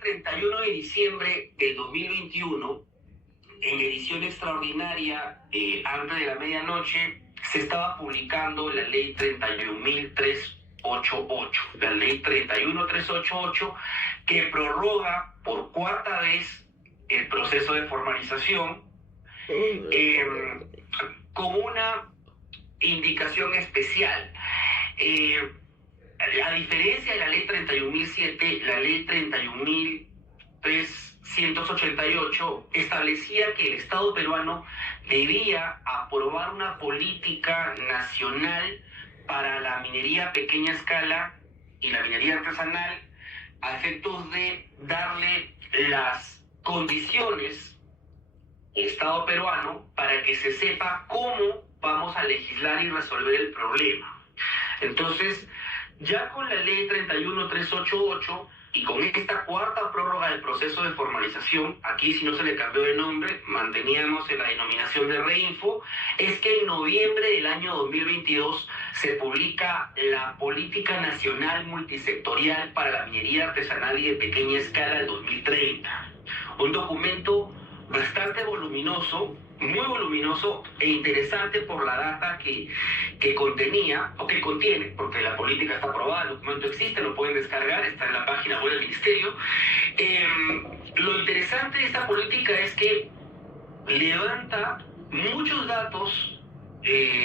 31 de diciembre del 2021, en edición extraordinaria, antes de la medianoche, se estaba publicando la ley 31.388, la ley 31.388, que prorroga por cuarta vez el proceso de formalización, con una indicación especial. A diferencia de la ley 31.007, la ley 31.388 establecía que el Estado peruano debía aprobar una política nacional para la minería a pequeña escala y la minería artesanal, a efectos de darle las condiciones al Estado peruano para que se sepa cómo vamos a legislar y resolver el problema. Entonces, ya con la ley 31.388 y con esta cuarta prórroga del proceso de formalización, aquí si no se le cambió de nombre, manteníamos en la denominación de Reinfo, es que en noviembre del año 2022 se publica la Política Nacional Multisectorial para la Minería Artesanal y de Pequeña Escala del 2030. Un documento bastante voluminoso, muy voluminoso e interesante por la data que contenía, o que contiene, porque la política está aprobada, el documento existe, lo pueden descargar, está en la página web del Ministerio. Lo interesante de esta política es que levanta muchos datos,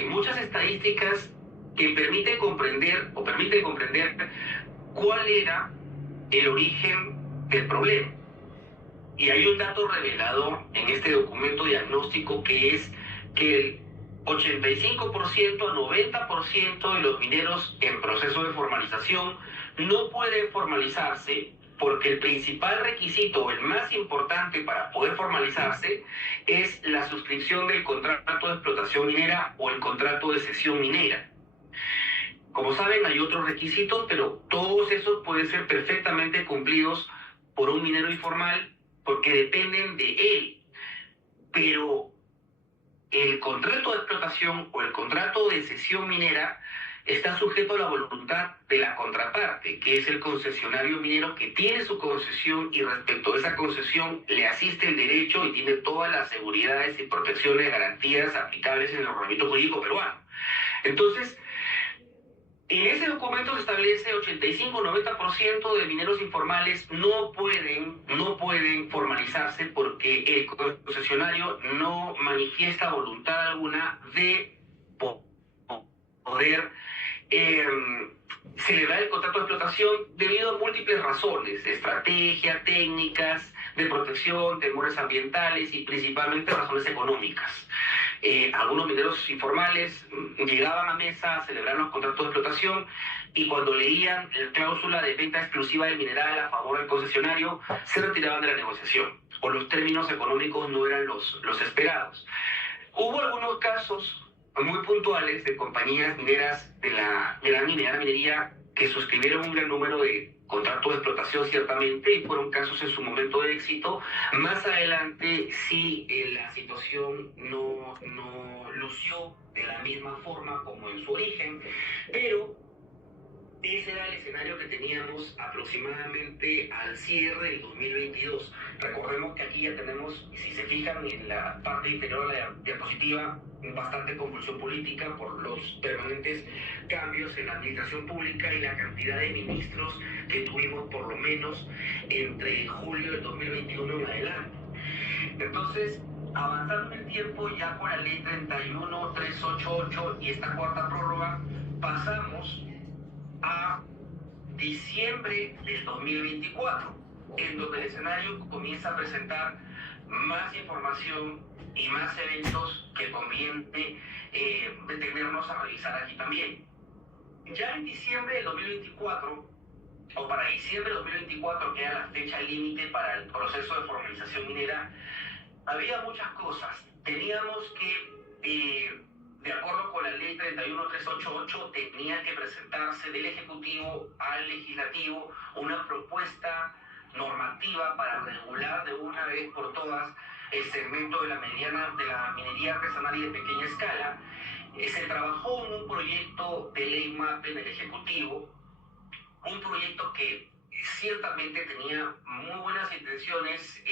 muchas estadísticas que permiten comprender cuál era el origen del problema. Y hay un dato revelador en este documento diagnóstico, que es que el 85% a 90% de los mineros en proceso de formalización no pueden formalizarse porque el principal requisito, o el más importante para poder formalizarse, es la suscripción del contrato de explotación minera o el contrato de cesión minera. Como saben, hay otros requisitos, pero todos esos pueden ser perfectamente cumplidos por un minero informal porque dependen de él. Pero el contrato de explotación o el contrato de cesión minera está sujeto a la voluntad de la contraparte, que es el concesionario minero que tiene su concesión, y respecto a esa concesión le asiste el derecho y tiene todas las seguridades y protecciones, garantías aplicables en el ordenamiento jurídico peruano. Entonces, en ese documento se establece 85-90% de mineros informales no pueden formalizarse porque el concesionario no manifiesta voluntad alguna de poder celebrar el contrato de explotación debido a múltiples razones: estrategia, técnicas de protección, temores ambientales y principalmente razones económicas. Algunos mineros informales llegaban a mesa a celebrar los contratos de explotación y cuando leían la cláusula de venta exclusiva del mineral a favor del concesionario, se retiraban de la negociación, o los términos económicos no eran los esperados. Hubo algunos casos muy puntuales de compañías mineras de la minería que suscribieron un gran número de contratos de explotación, ciertamente, y fueron casos en su momento de éxito. Más adelante sí, la situación no lució de la misma forma como en su origen, pero ese era el escenario que teníamos aproximadamente al cierre del 2022. Recordemos que aquí ya tenemos, si se fijan en la parte inferior de la diapositiva, bastante convulsión política por los permanentes cambios en la administración pública y la cantidad de ministros que tuvimos por lo menos entre julio del 2021 en adelante. Entonces, avanzando en el tiempo, ya con la ley 31.388 y esta cuarta prórroga, pasamos a diciembre del 2024, en donde el escenario comienza a presentar más información y más eventos que conviene detenernos a revisar aquí también. Ya en diciembre del 2024, o para diciembre del 2024, que era la fecha límite para el proceso de formalización minera, había muchas cosas. Teníamos que, de acuerdo con la ley 31.388, tenía que presentarse del Ejecutivo al Legislativo una propuesta normativa para regular de una vez por todas el segmento de la minería artesanal y de pequeña escala. Se trabajó en un proyecto de ley MAPE en el Ejecutivo, un proyecto que ciertamente tenía muy buenas intenciones.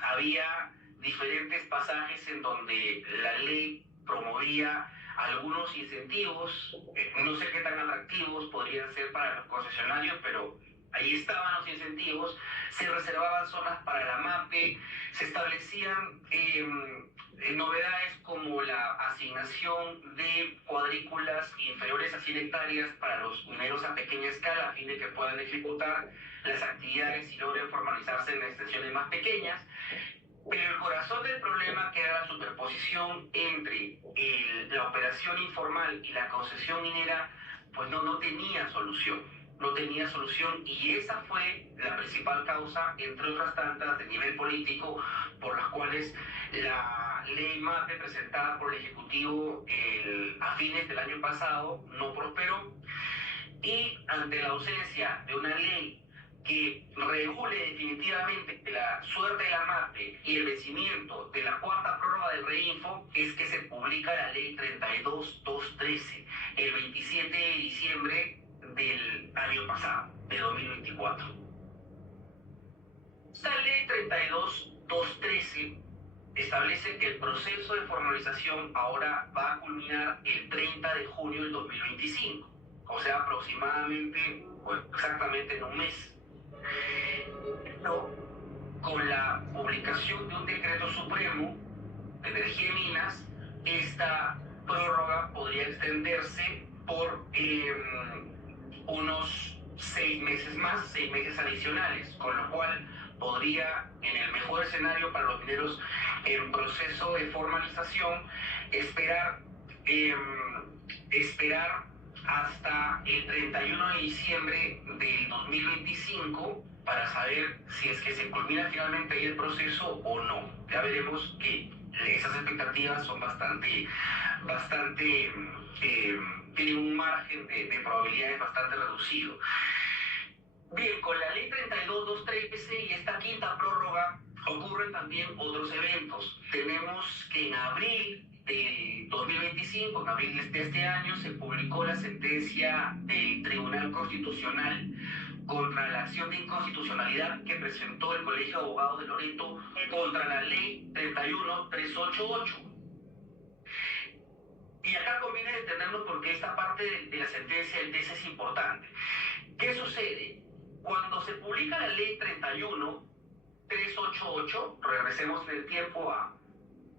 Había diferentes pasajes en donde la ley promovía algunos incentivos, no sé qué tan atractivos podrían ser para los concesionarios, pero ahí estaban los incentivos. Se reservaban zonas para la MAPE, se establecían novedades como la asignación de cuadrículas inferiores a 100 hectáreas para los mineros a pequeña escala, a fin de que puedan ejecutar las actividades y logren formalizarse en extensiones más pequeñas. Pero el corazón del problema, que era la superposición entre la operación informal y la concesión minera, pues no tenía solución. No tenía solución, y esa fue la principal causa, entre otras tantas, de nivel político, por las cuales la ley MAPE presentada por el Ejecutivo a fines del año pasado no prosperó. Y ante la ausencia de una ley que regule definitivamente la suerte de la MAPE y el vencimiento de la cuarta prórroga del REINFO, es que se publica la ley 32.213 el 27 de diciembre del año pasado, de 2024. Esta ley 32.213 establece que el proceso de formalización ahora va a culminar el 30 de junio del 2025, o sea, aproximadamente, pues, exactamente en un mes. Pero con la publicación de un decreto supremo de energía y minas, esta prórroga podría extenderse por unos 6 meses más, 6 meses adicionales, con lo cual podría, en el mejor escenario para los mineros en proceso de formalización, esperar hasta el 31 de diciembre del 2025 para saber si es que se culmina finalmente ahí el proceso o no. Ya veremos que esas expectativas son bastante tienen un margen de probabilidades bastante reducido. Bien, con la ley 32.213 y esta quinta prórroga ocurren también otros eventos. Tenemos que en abril de 2025, en abril de este año, se publicó la sentencia del Tribunal Constitucional contra la acción de inconstitucionalidad que presentó el Colegio de Abogados de Loreto contra la ley 31.388. Y acá conviene detenernos porque esta parte de la sentencia del TES es importante. ¿Qué sucede? Cuando se publica la ley 31.388, regresemos en el tiempo a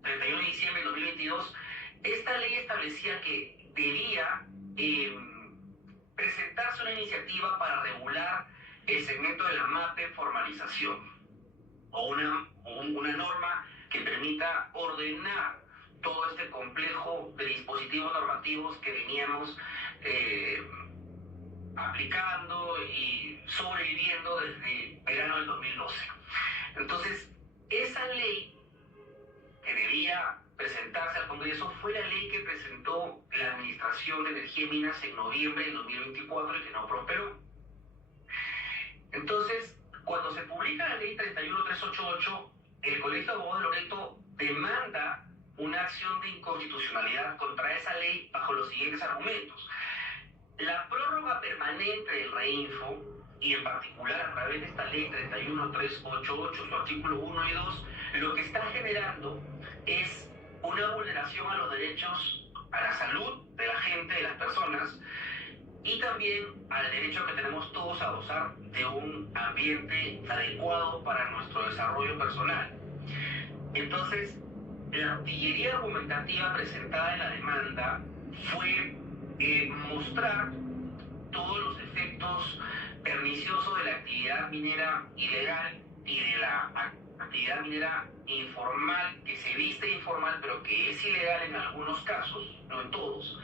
31 de diciembre de 2022, esta ley establecía que debía presentarse una iniciativa para regular el segmento de la MAPE formalización, o una norma que permita ordenar todo este complejo de dispositivos normativos que veníamos aplicando y sobreviviendo desde verano del 2012. Entonces, esa ley que debía presentarse al Congreso fue la ley que presentó la Administración de Energía y Minas en noviembre del 2024 y que no prosperó. Entonces, cuando se publica la ley 31.388, el Colegio de Abogados de Loreto demanda una acción de inconstitucionalidad contra esa ley bajo los siguientes argumentos. La prórroga permanente del REINFO, y en particular a través de esta ley 31.388, su artículo 1 y 2, lo que está generando es una vulneración a los derechos a la salud de la gente, de las personas, y también al derecho que tenemos todos a gozar de un ambiente adecuado para nuestro desarrollo personal. Entonces, la artillería argumentativa presentada en la demanda fue mostrar todos los efectos perniciosos de la actividad minera ilegal y de la actividad minera informal, que se viste informal, pero que es ilegal en algunos casos, no en todos.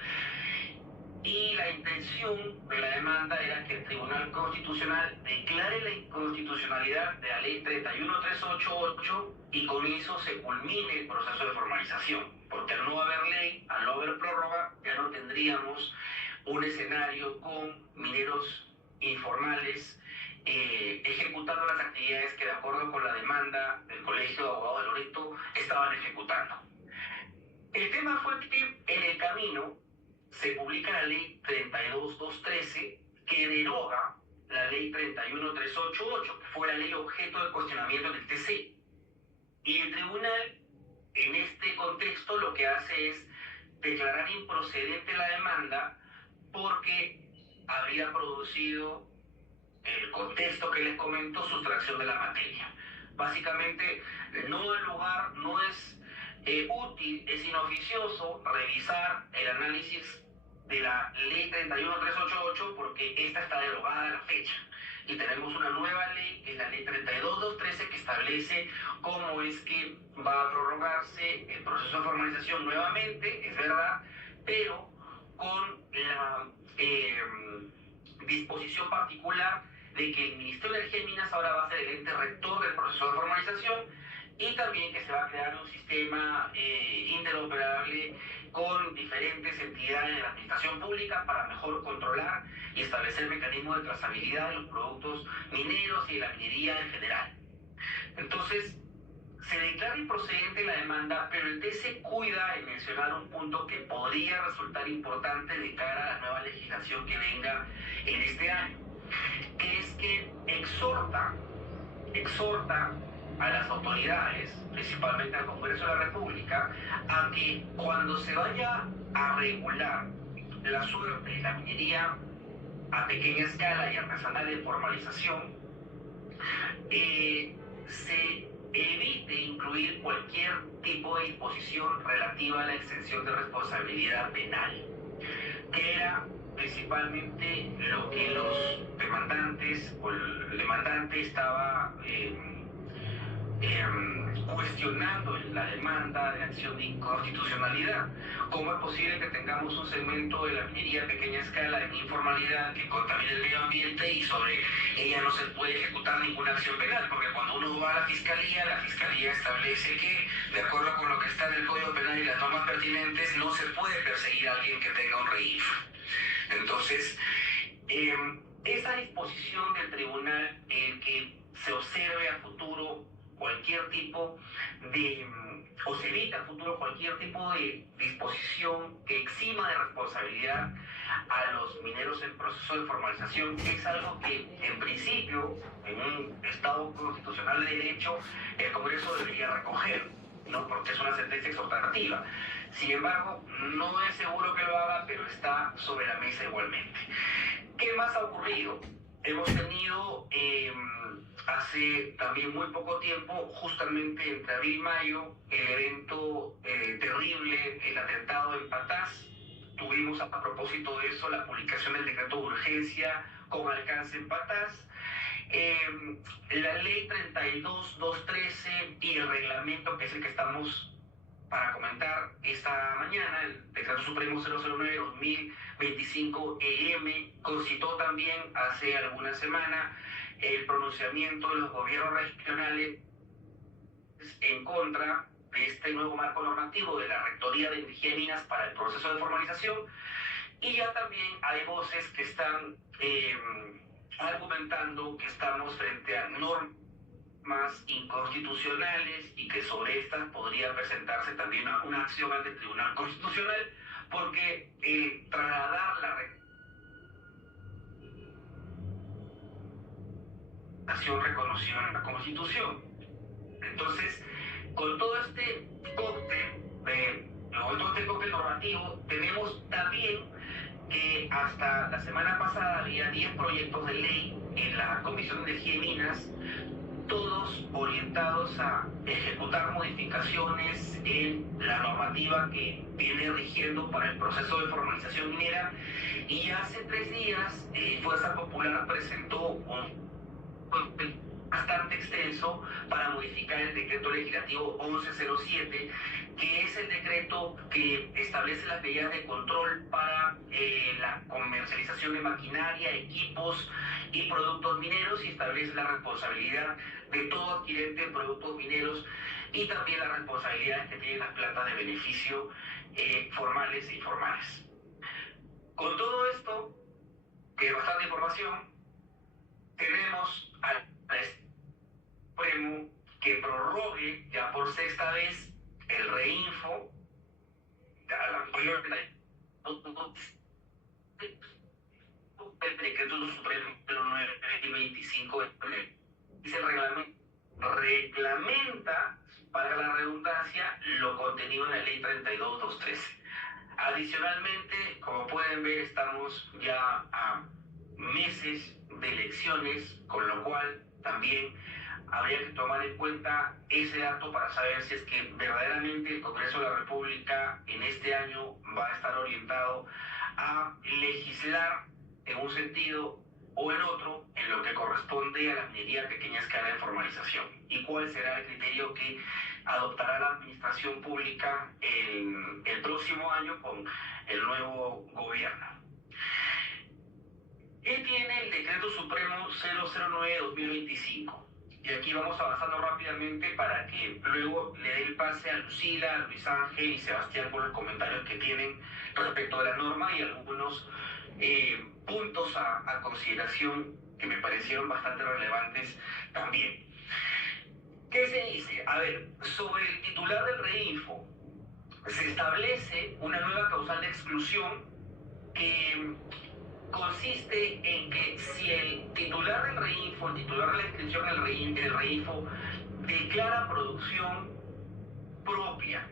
Y la intención de la demanda era que el Tribunal Constitucional declare la inconstitucionalidad de la ley 31.388 y con eso se culmine el proceso de formalización. Porque al no haber ley, al no haber prórroga, ya no tendríamos un escenario con mineros informales ejecutando las actividades que, de acuerdo con la demanda del Colegio de Abogados de Loreto, estaban ejecutando. El tema fue que en el camino se publica la ley 32.213 que deroga la ley 31388, que fue la ley objeto de cuestionamiento del TC. Y el tribunal, en este contexto, lo que hace es declarar improcedente la demanda porque habría producido el contexto que les comento, sustracción de la materia. Básicamente, no da lugar, no es útil, es inoficioso revisar el análisis de la ley 31388 porque esta está derogada a la fecha. Y tenemos una nueva ley, que es la ley 32213, que establece cómo es que va a prorrogarse el proceso de formalización nuevamente, es verdad, pero con la disposición particular de que el Ministerio de Energía y Minas ahora va a ser el ente rector del proceso de formalización y también que se va a crear un sistema interoperable con diferentes entidades de la administración pública para mejor controlar y establecer mecanismos de trazabilidad de los productos mineros y de la minería en general. Entonces, se declara improcedente la demanda, pero el TC cuida en mencionar un punto que podría resultar importante de cara a la nueva legislación que venga en este año, que es que exhorta a las autoridades, principalmente al Congreso de la República, a que cuando se vaya a regular la suerte de la minería a pequeña escala y artesanal de formalización, se evite incluir cualquier tipo de disposición relativa a la exención de responsabilidad penal, que era principalmente lo que los demandantes o el demandante estaba cuestionando en la demanda de acción de inconstitucionalidad. ¿Cómo es posible que tengamos un segmento de la minería a pequeña escala en informalidad que contamina el medio ambiente y sobre ella no se puede ejecutar ninguna acción penal? Porque cuando uno va a la fiscalía establece que, de acuerdo con lo que está en el Código Penal y las normas pertinentes, no se puede perseguir a alguien que tenga un registro. Entonces, esa disposición del tribunal en que se observe a futuro cualquier tipo de, o se evita a futuro cualquier tipo de disposición que exima de responsabilidad a los mineros en proceso de formalización, es algo que en principio, en un Estado constitucional de derecho, el Congreso debería recoger, ¿no? Porque es una sentencia exhortativa. Sin embargo, no es seguro que lo haga, pero está sobre la mesa igualmente. ¿Qué más ha ocurrido? Hemos tenido hace también muy poco tiempo, justamente entre abril y mayo, el evento terrible, el atentado en Patás. Tuvimos a propósito de eso la publicación del decreto de urgencia con alcance en Patás. La ley 32213 y el reglamento, que es el que estamos para comentar esta mañana, el Decreto Supremo 009-2025-EM, concitó también hace alguna semana el pronunciamiento de los gobiernos regionales en contra de este nuevo marco normativo de la Rectoría de Energía y Minas para el proceso de formalización, y ya también hay voces que están argumentando que estamos frente a normas inconstitucionales y que sobre estas podría presentarse también una acción ante el Tribunal Constitucional, porque trasladar la acción reconocida en la Constitución. Entonces, con todo este cóctel normativo, tenemos también que hasta la semana pasada había 10 proyectos de ley en la Comisión de Energía y Minas, todos orientados a ejecutar modificaciones en la normativa que viene rigiendo para el proceso de formalización minera. Y hace 3 días Fuerza Popular presentó un bastante extenso para modificar el decreto legislativo 1107, que es el decreto que establece las medidas de control para la comercialización de maquinaria, equipos y productos mineros, y establece la responsabilidad de todo adquirente de productos mineros y también las responsabilidades que tienen las plantas de beneficio formales e informales. Con todo esto, que es bastante información, tenemos al Supremo que prorrogue ya por 6ª vez el reinfo a la el decreto supremo 925 dice reglamenta, para la redundancia, lo contenido en la ley 32.213. Adicionalmente, como pueden ver, estamos ya a meses de elecciones, con lo cual también habría que tomar en cuenta ese dato para saber si es que verdaderamente el Congreso de la República en este año va a estar orientado a legislar en un sentido o en otro en lo que corresponde a la minería a pequeña escala de formalización, y cuál será el criterio que adoptará la administración pública en el próximo año con el nuevo gobierno. ¿Qué tiene el Decreto Supremo 009-2025? Y aquí vamos avanzando rápidamente para que luego le dé el pase a Lucila, a Luis Ángel y Sebastián por los comentarios que tienen respecto de la norma y algunos puntos a consideración que me parecieron bastante relevantes también. ¿Qué se dice? A ver, sobre el titular del Reinfo, se establece una nueva causal de exclusión que consiste en que si el titular del Reinfo, el titular de la inscripción del Reinfo, declara producción propia,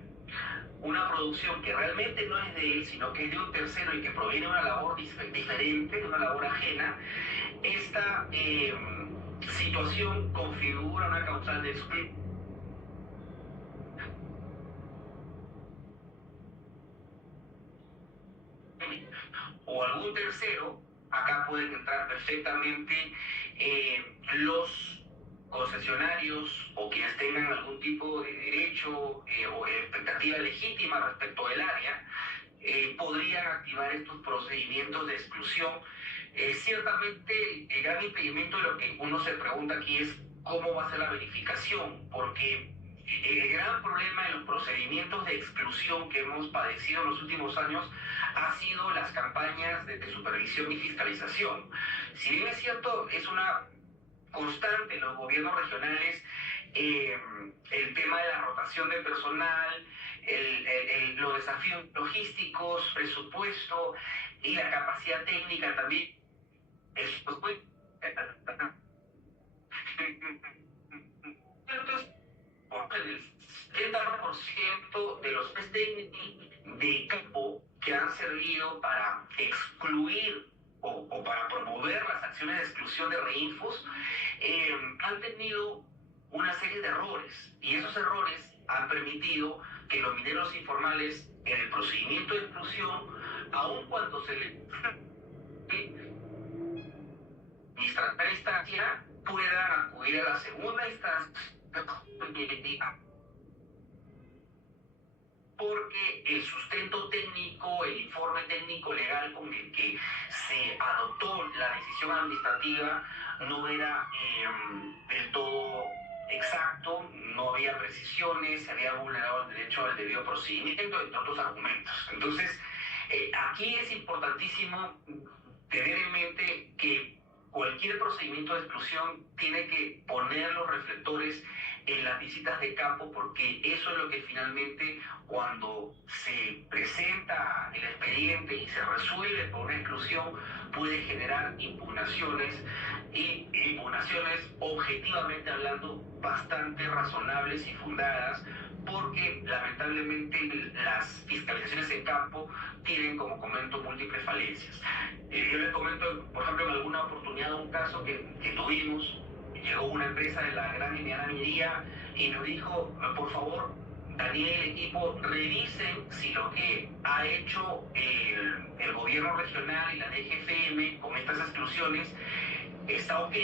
una producción que realmente no es de él, sino que es de un tercero y que proviene de una labor diferente, de una labor ajena, esta situación configura una causal de exclusión. O algún tercero, acá pueden entrar perfectamente los concesionarios o quienes tengan algún tipo de derecho o expectativa legítima respecto del área, podrían activar estos procedimientos de exclusión. Ciertamente el gran impedimento de lo que uno se pregunta aquí es cómo va a ser la verificación, porque el gran problema en los procedimientos de exclusión que hemos padecido en los últimos años ha sido las campañas de supervisión y fiscalización. Si bien es cierto, es una constante en los gobiernos regionales el tema de la rotación de personal, los desafíos logísticos, presupuesto y la capacidad técnica también. Eso fue el 70% de los test técnicos de campo que han servido para excluir o para promover las acciones de exclusión de reinfos han tenido una serie de errores, y esos errores han permitido que los mineros informales en el procedimiento de exclusión, aun cuando se les administrar instancia, puedan acudir a la segunda instancia porque el sustento técnico, el informe técnico legal con el que se adoptó la decisión administrativa no era del todo exacto, no había precisiones, se había vulnerado el derecho al debido procedimiento, entre otros argumentos. Entonces, aquí es importantísimo tener en mente que cualquier procedimiento de exclusión tiene que poner los reflectores en las visitas de campo, porque eso es lo que finalmente, cuando se presenta el expediente y se resuelve por una exclusión, puede generar impugnaciones, y impugnaciones objetivamente hablando bastante razonables y fundadas, porque lamentablemente las fiscalizaciones en campo tienen, como comento, múltiples falencias. Yo les comento, por ejemplo, en alguna oportunidad un caso que tuvimos. Llegó una empresa de la gran y mediana minería y nos dijo, por favor, Daniel y el equipo, revisen si lo que ha hecho el gobierno regional y la DGFM con estas exclusiones está ok,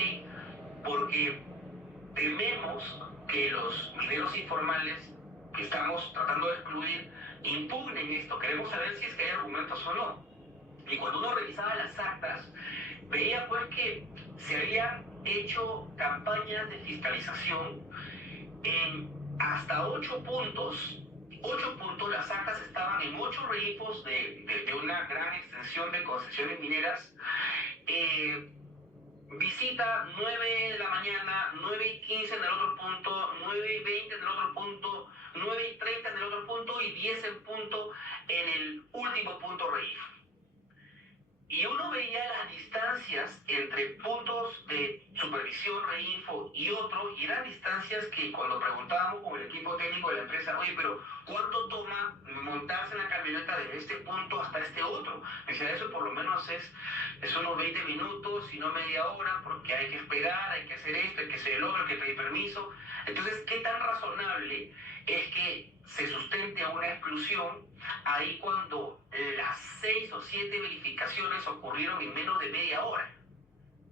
porque tememos que los mineros informales que estamos tratando de excluir impugnen esto. Queremos saber si es que hay argumentos o no. Y cuando uno revisaba las actas, veía pues que se habían hecho campañas de fiscalización en hasta 8 puntos. 8 puntos, las actas estaban en 8 reinfos de una gran extensión de concesiones mineras. Visita 9 de la mañana, 9:15 en el otro punto, 9:20 en el otro punto, 9:30 en el otro punto y 10 en punto en el último punto reinfo. y uno veía las distancias entre puntos de supervisión, Reinfo y otro, y eran distancias que cuando preguntábamos con el equipo técnico de la empresa, oye, pero ¿cuánto toma montarse en la camioneta desde este punto hasta este otro? Me decía, eso por lo menos es unos 20 minutos, si no media hora, porque hay que esperar, hay que hacer esto, hay que hacer el otro, hay que pedir permiso. Entonces, ¿qué tan razonable es que se sustente una exclusión ahí cuando las 6 o 7 verificaciones ocurrieron en menos de media hora?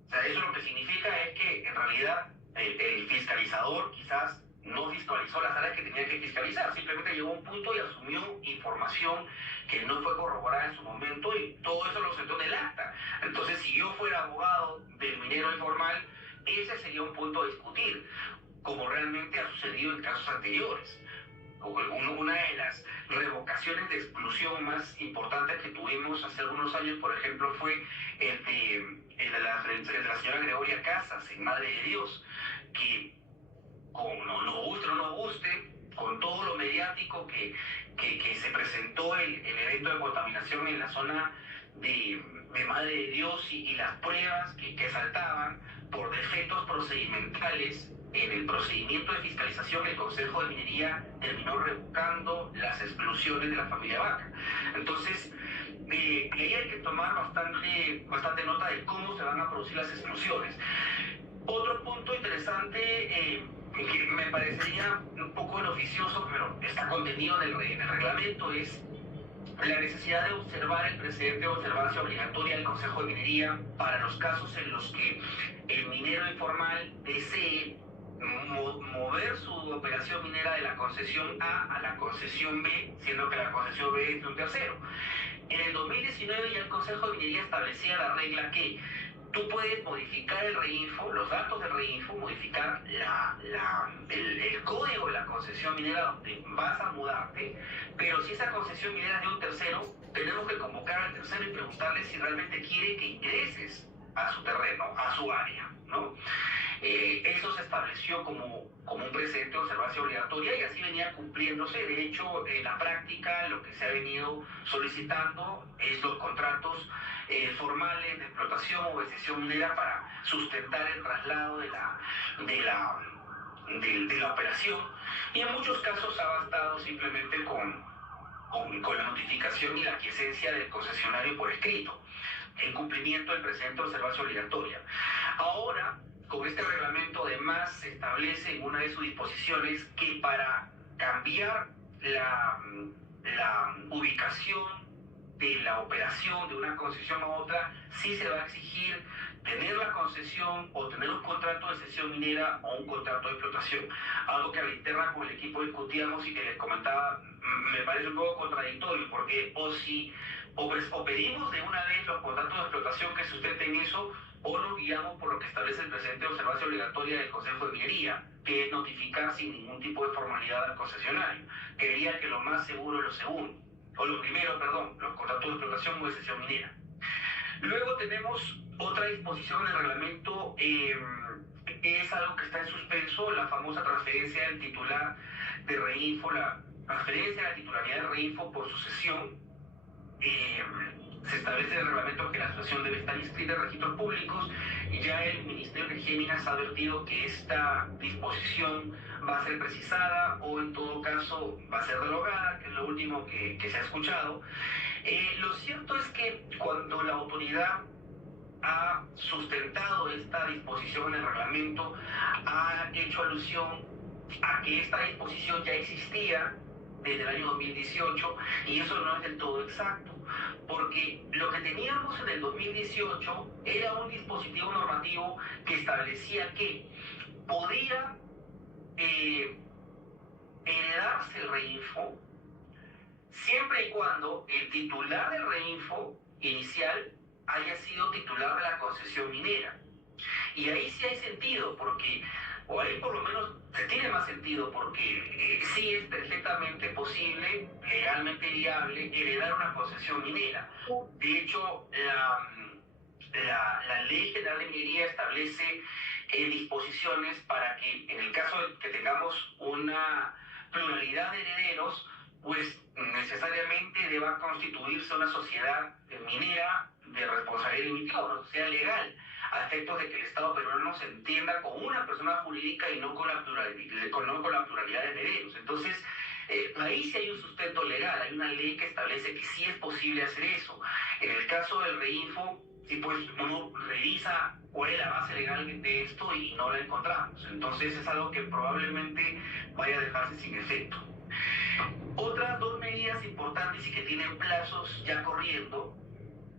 O sea, eso lo que significa es que en realidad el fiscalizador quizás no fiscalizó las áreas que tenía que fiscalizar, simplemente llegó a un punto y asumió información que no fue corroborada en su momento y todo eso lo sentó en el acta. Entonces, si yo fuera abogado del minero informal, ese sería un punto a discutir, como realmente ha sucedido en casos anteriores. Una de las revocaciones de exclusión más importantes que tuvimos hace algunos años, por ejemplo, fue el de la señora Gregoria Casas, en Madre de Dios, que con no guste o no guste, con todo lo mediático que se presentó el evento de contaminación en la zona de Madre de Dios y las pruebas que saltaban por defectos procedimentales en el procedimiento de fiscalización, el Consejo de Minería terminó revocando las exclusiones de la familia Vaca. Entonces, ahí hay que tomar bastante nota de cómo se van a producir las exclusiones. Otro punto interesante que me parecería un poco beneficioso, pero está contenido en el reglamento, es la necesidad de observar el precedente de observancia obligatoria del Consejo de Minería para los casos en los que el minero informal desee mover su operación minera de la concesión A la concesión B, siendo que la concesión B es de un tercero. En el 2019 ya el Consejo de Minería establecía la regla que tú puedes modificar el Reinfo, los datos del Reinfo, modificar el código de la concesión minera donde vas a mudarte, pero si esa concesión minera es de un tercero, tenemos que convocar al tercero y preguntarle si realmente quiere que ingreses a su terreno, a su área, ¿no? Eso se estableció como un precedente de observancia obligatoria y así venía cumpliéndose. De hecho, en la práctica lo que se ha venido solicitando es los contratos formales de explotación o de cesión minera para sustentar el traslado de la operación, y en muchos casos ha bastado simplemente con la notificación y la aquiescencia del concesionario por escrito, en cumplimiento del precedente de observancia obligatoria. Ahora, con este reglamento, además, se establece en una de sus disposiciones que para cambiar la ubicación de la operación de una concesión a otra, sí se va a exigir tener la concesión o tener un contrato de cesión minera o un contrato de explotación. Algo que a la interna con el equipo discutíamos y que les comentaba, me parece un poco contradictorio, porque o pedimos de una vez los contratos de explotación que sustenten eso, o nos guiamos por lo que establece el precedente de observancia obligatoria del Consejo de Minería, que es notificar sin ningún tipo de formalidad al concesionario. Creería que lo más seguro es lo segundo, o lo primero, perdón, los contratos de explotación o de cesión minera. Luego tenemos otra disposición en el reglamento, que es algo que está en suspenso, la famosa transferencia del titular de Reinfo, la transferencia de la titularidad de Reinfo por sucesión. Se establece en el reglamento que la asociación debe estar inscrita en registros públicos, y ya el Ministerio de Géminas ha advertido que esta disposición va a ser precisada o en todo caso va a ser derogada, que es lo último que se ha escuchado. Lo cierto es que cuando la autoridad ha sustentado esta disposición en el reglamento, ha hecho alusión a que esta disposición ya existía desde el año 2018, y eso no es del todo exacto, porque lo que teníamos en el 2018 era un dispositivo normativo que establecía que podía heredarse el Reinfo siempre y cuando el titular del Reinfo inicial haya sido titular de la concesión minera. Y ahí sí hay sentido, porque, o ahí por lo menos se tiene más sentido, porque sí es perfectamente posible, legalmente viable, heredar una concesión minera. De hecho, la Ley General de Minería establece disposiciones para que, en el caso de que tengamos una pluralidad de herederos, pues necesariamente deba constituirse una sociedad minera de responsabilidad limitada, una sociedad legal, a efectos de que el Estado peruano se entienda como una persona jurídica y no con la pluralidad de derechos. Entonces, ahí sí hay un sustento legal, hay una ley que establece que sí es posible hacer eso. En el caso del Reinfo, sí, pues uno revisa cuál es la base legal de esto y no la encontramos. Entonces es algo que probablemente vaya a dejarse sin efecto. Otras dos medidas importantes y que tienen plazos ya corriendo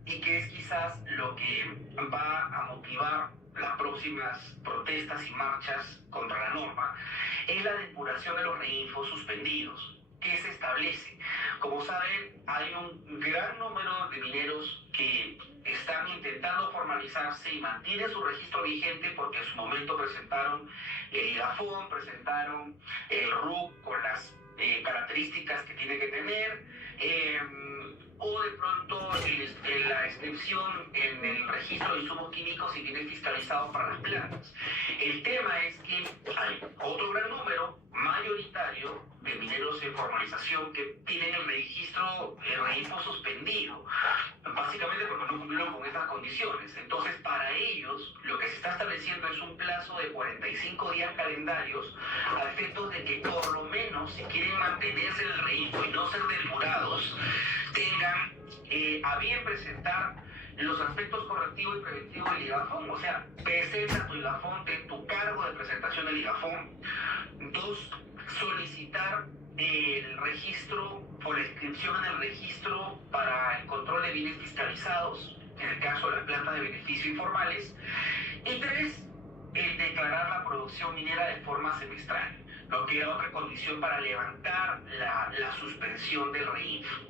y que es quizás lo que va a motivar las próximas protestas y marchas contra la norma, es la depuración de los reinfos suspendidos. ¿Qué se establece? Como saben, hay un gran número de mineros que están intentando formalizarse y mantienen su registro vigente porque en su momento presentaron el IGAFON, presentaron el RUC con las características que tiene que tener, o de pronto la inscripción en el registro de insumos químicos y bienes fiscalizados para las plantas. El tema es que hay otro gran número, mayoritario, de mineros en formalización que tienen el registro, el Reinfo suspendido, básicamente porque no cumplieron con estas condiciones. Entonces, para ellos, lo que se está estableciendo es un plazo de 45 días calendarios a efectos de que por lo menos, si quieren mantenerse en el Reinfo y no ser depurados, tengan a bien presentar los aspectos correctivos y preventivos del IGAFON, o sea, presenta tu IGAFON, ten tu cargo de presentación del IGAFON. Dos, solicitar el registro o la inscripción en el registro para el control de bienes fiscalizados, en el caso de las plantas de beneficio informales. Y tres, el declarar la producción minera de forma semestral, lo que era otra condición para levantar la suspensión del Reinfo.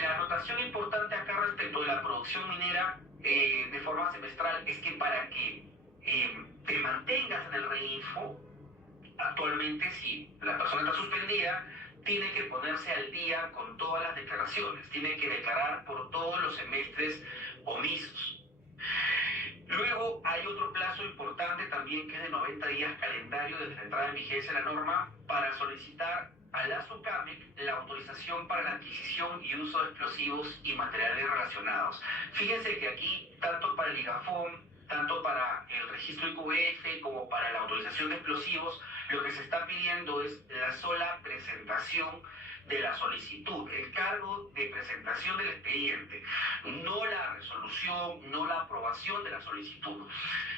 La anotación importante acá respecto de la producción minera de forma semestral es que para que te mantengas en el Reinfo, actualmente si la persona está suspendida, tiene que ponerse al día con todas las declaraciones, tiene que declarar por todos los semestres omisos. Luego hay otro plazo importante también que es de 90 días calendario desde la entrada en vigencia de la norma para solicitar a la SUCAMEC la autorización para la adquisición y uso de explosivos y materiales relacionados. Fíjense que aquí, tanto para el IGAFON, tanto para el registro IQF como para la autorización de explosivos, lo que se está pidiendo es la sola presentación de la solicitud, el cargo de presentación del expediente, no la resolución, no la aprobación de la solicitud.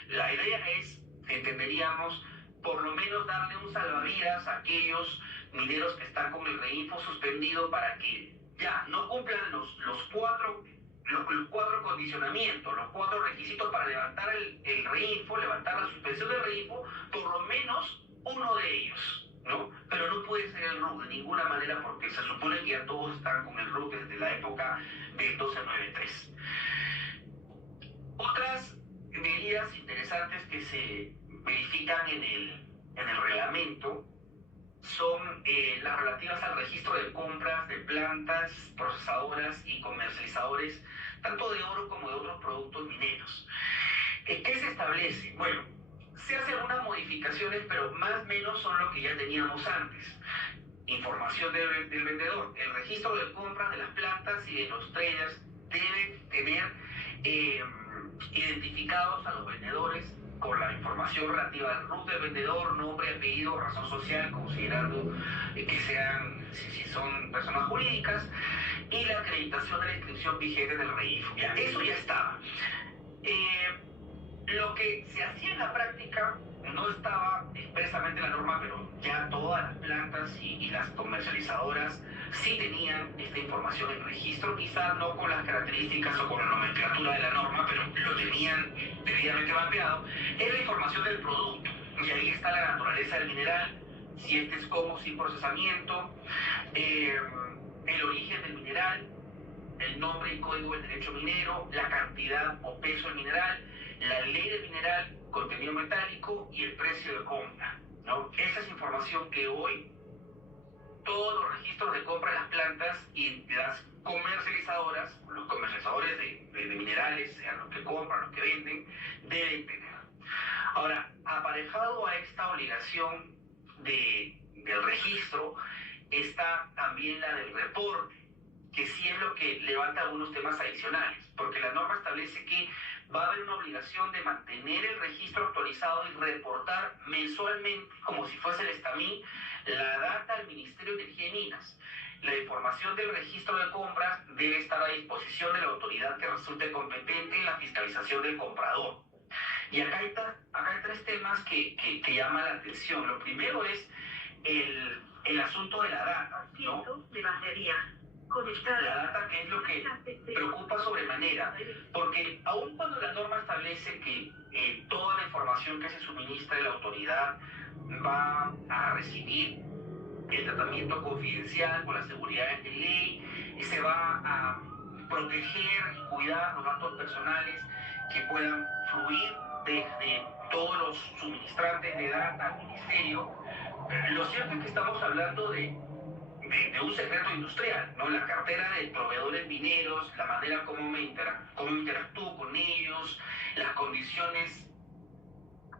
La idea es, entenderíamos, por lo menos darle un salvavidas a aquellos mineros que están con el Reinfo suspendido para que ya no cumplan los cuatro condicionamientos, los cuatro requisitos para levantar el Reinfo, levantar la suspensión del Reinfo, por lo menos uno de ellos, ¿no? Pero no puede ser el RUC de ninguna manera porque se supone que ya todos están con el RUC desde la época del 1293. Otras medidas interesantes que se verifican en el reglamento son las relativas al registro de compras de plantas procesadoras y comercializadores tanto de oro como de otros productos mineros. ¿Qué se establece? Bueno, se hacen algunas modificaciones, pero más o menos son lo que ya teníamos antes. Información del vendedor. El registro de compras de las plantas y de los traders debe tener identificados a los vendedores con la información relativa al RUC del vendedor, nombre, apellido, razón social, considerando que sean, si son personas jurídicas, y la acreditación de la inscripción vigente del Reinfo. Ya, eso ya estaba. Lo que se hacía en la práctica no estaba expresamente en la norma, pero ya todas las plantas y las comercializadoras sí tenían esta información en registro, quizás no con las características o con la nomenclatura de la norma, pero lo tenían debidamente mapeado, es la información del producto. Y ahí está la naturaleza del mineral, si este es como sin procesamiento, el origen del mineral, el nombre y código del derecho minero, la cantidad o peso del mineral, la ley del mineral, contenido metálico y el precio de compra, ¿no? Esa es información que hoy todos los registros de compra de las plantas y las comercializadoras, los comercializadores de minerales, sean los que compran, los que venden, deben tener. Ahora, aparejado a esta obligación del registro, está también la del reporte. que sí es lo que levanta algunos temas adicionales, porque la norma establece que va a haber una obligación de mantener el registro actualizado y reportar mensualmente, como si fuese el Estamí, la data al Ministerio de Energía y Minas. La información del registro de compras debe estar a disposición de la autoridad que resulte competente en la fiscalización del comprador. Y acá hay tres temas que llaman la atención. Lo primero es el asunto de la data, ¿no? De batería. La data, que es lo que preocupa sobremanera, porque aun cuando la norma establece que toda la información que se suministra de la autoridad va a recibir el tratamiento confidencial con las seguridades de ley, y se va a proteger y cuidar los datos personales que puedan fluir desde todos los suministrantes de data al ministerio. Lo cierto es que estamos hablando de un secreto industrial, ¿no? La cartera de proveedores mineros, la manera como interactúo con ellos, las condiciones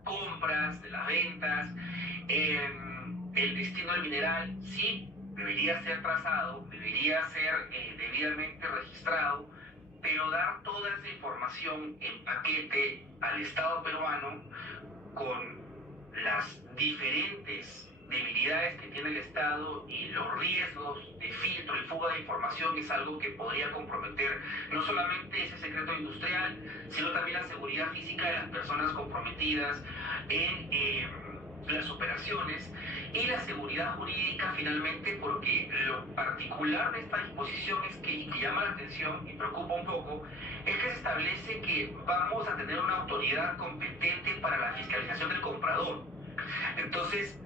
compras, de las ventas, el destino del mineral, sí, debería ser trazado, debería ser debidamente registrado, pero dar toda esa información en paquete al Estado peruano con las diferentes debilidades que tiene el Estado y los riesgos de filtro y fuga de información es algo que podría comprometer no solamente ese secreto industrial, sino también la seguridad física de las personas comprometidas en las operaciones y la seguridad jurídica finalmente, porque lo particular de esta disposición es que llama la atención y preocupa un poco, es que se establece que vamos a tener una autoridad competente para la fiscalización del comprador. Entonces,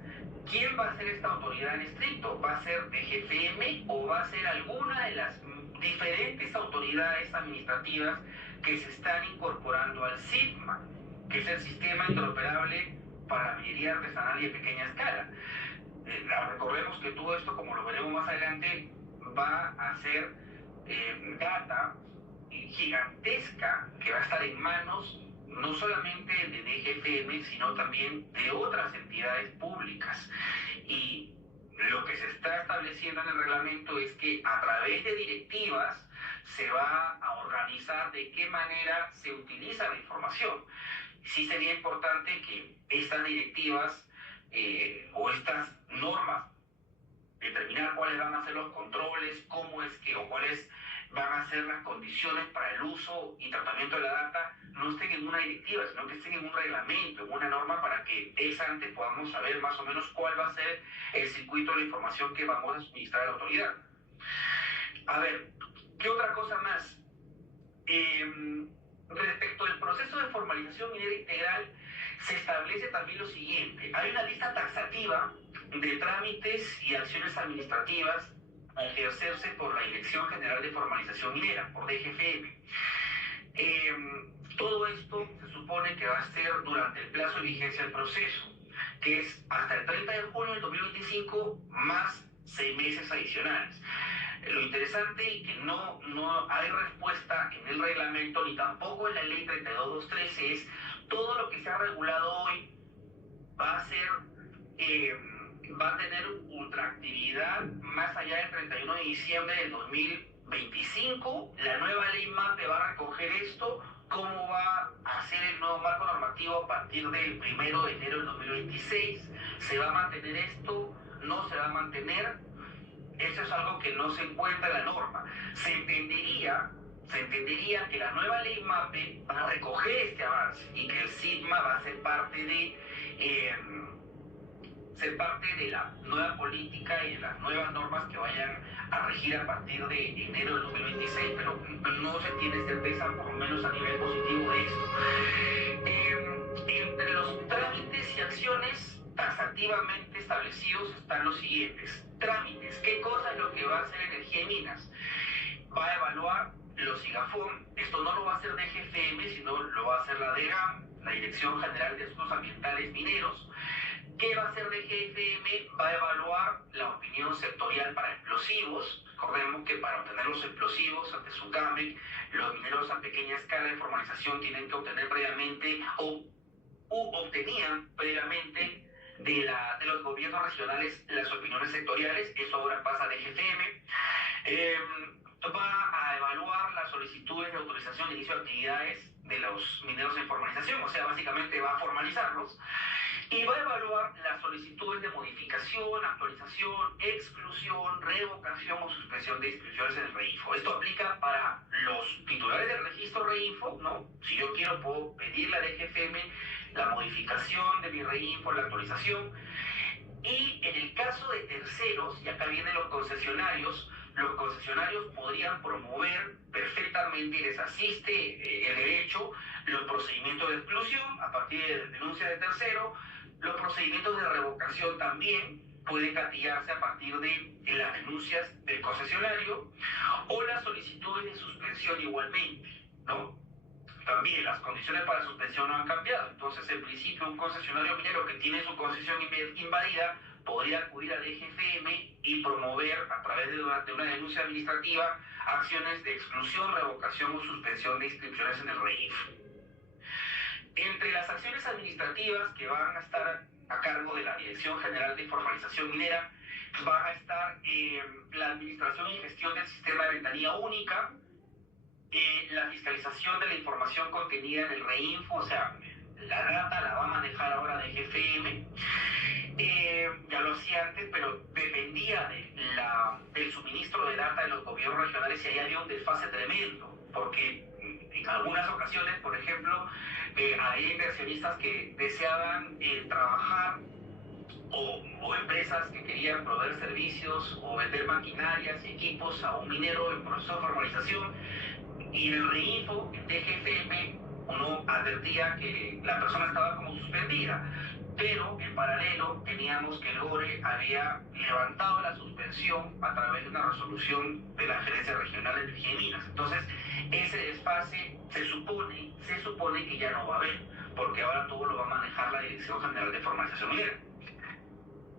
¿quién va a ser esta autoridad en estricto? ¿Va a ser DGFM o va a ser alguna de las diferentes autoridades administrativas que se están incorporando al SIGMA, que es el Sistema Interoperable para la Minería Artesanal y de Pequeña Escala? Recordemos que todo esto, como lo veremos más adelante, va a ser data gigantesca que va a estar en manos no solamente de DGFM, sino también de otras entidades públicas. Y lo que se está estableciendo en el reglamento es que a través de directivas se va a organizar de qué manera se utiliza la información. Sí sería importante que estas directivas o estas normas, determinar cuáles van a ser los controles, cómo es que o cuáles van a ser las condiciones para el uso y tratamiento de la data, no estén en una directiva, sino que estén en un reglamento, en una norma, para que ex ante podamos saber más o menos cuál va a ser el circuito de la información que vamos a suministrar a la autoridad. A ver, ¿qué otra cosa más? Respecto al proceso de formalización minera integral, se establece también lo siguiente: hay una lista taxativa de trámites y acciones administrativas a ejercerse por la Dirección General de Formalización Minera, por DGFM. Todo esto se supone que va a ser durante el plazo de vigencia del proceso, que es hasta el 30 de junio del 2025 más 6 meses adicionales. Lo interesante y que no hay respuesta en el reglamento ni tampoco en la ley 32.213 es todo lo que se ha regulado hoy va a tener ultraactividad más allá del 31 de diciembre del 2025. La nueva ley MAPE va a recoger esto, cómo va a ser el nuevo marco normativo a partir del 1 de enero del 2026. ¿Se va a mantener esto? ¿No se va a mantener? Eso es algo que no se encuentra en la norma. Se entendería que la nueva ley MAPE va a recoger este avance y que el SIGMA va a ser parte de la nueva política y de las nuevas normas que vayan a regir a partir de enero del 2026, pero no se tiene certeza, por lo menos a nivel positivo, de esto. Entre los trámites y acciones taxativamente establecidos están los siguientes. Trámites: ¿qué cosa es lo que va a hacer Energía y Minas? Va a evaluar los IGAFON. Esto no lo va a hacer DGFM, sino lo va a hacer la DEGAM, la Dirección General de Asuntos Ambientales Mineros. ¿Qué va a hacer DGFM? Va a evaluar la opinión sectorial para explosivos. Recordemos que para obtener los explosivos ante SUCAMEC, los mineros a pequeña escala de formalización tienen que obtener previamente o obtenían previamente de los gobiernos regionales las opiniones sectoriales. Eso ahora pasa a DGFM. va a evaluar las solicitudes de autorización de inicio de actividades de los mineros en formalización, o sea, básicamente va a formalizarlos, y va a evaluar las solicitudes de modificación, actualización, exclusión, revocación o suspensión de inscripciones en el REINFO. Esto aplica para los titulares del registro REINFO, ¿no? Si yo quiero, puedo pedirle a DGFM la modificación de mi REINFO, la actualización. Y en el caso de terceros, y acá vienen los concesionarios podrían promover perfectamente, y les asiste el derecho, los procedimientos de exclusión a partir de denuncia de tercero. Los procedimientos de revocación también pueden gatillarse a partir de las denuncias del concesionario, o las solicitudes de suspensión igualmente, ¿no? También las condiciones para suspensión no han cambiado. Entonces, en principio, un concesionario minero que tiene su concesión invadida podría acudir a DGFM y promover, a través de una denuncia administrativa, acciones de exclusión, revocación o suspensión de inscripciones en el REIF. Entre las acciones administrativas que van a estar a cargo de la Dirección General de Formalización Minera, van a estar la administración y gestión del sistema de ventanilla única, la fiscalización de la información contenida en el REINFO, o sea, la data la va a manejar ahora DGFM. Ya lo hacía antes, pero dependía del suministro de data de los gobiernos regionales, y ahí había un desfase tremendo, porque en algunas ocasiones, por ejemplo, había inversionistas que deseaban trabajar, o empresas que querían proveer servicios o vender maquinarias y equipos a un minero en proceso de formalización, y en el REINFO, en DGFM, uno advertía que la persona estaba como suspendida, pero en paralelo teníamos que el GORE había levantado la suspensión a través de una resolución de la Gerencia Regional de Energía y Minas. Entonces, ese desfase se supone que ya no va a haber, porque ahora todo lo va a manejar la Dirección General de Formalización Minera.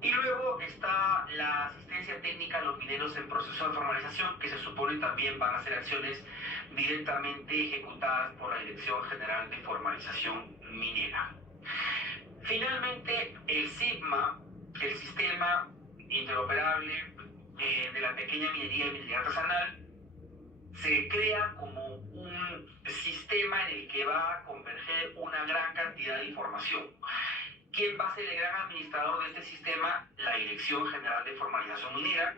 Y luego está la asistencia técnica a los mineros en proceso de formalización, que se supone también van a ser acciones directamente ejecutadas por la Dirección General de Formalización Minera. Finalmente, el SIGMA, el Sistema Interoperable de la Pequeña Minería y Minería Artesanal, se crea como un sistema en el que va a converger una gran cantidad de información. ¿Quién va a ser el gran administrador de este sistema? La Dirección General de Formalización Minera.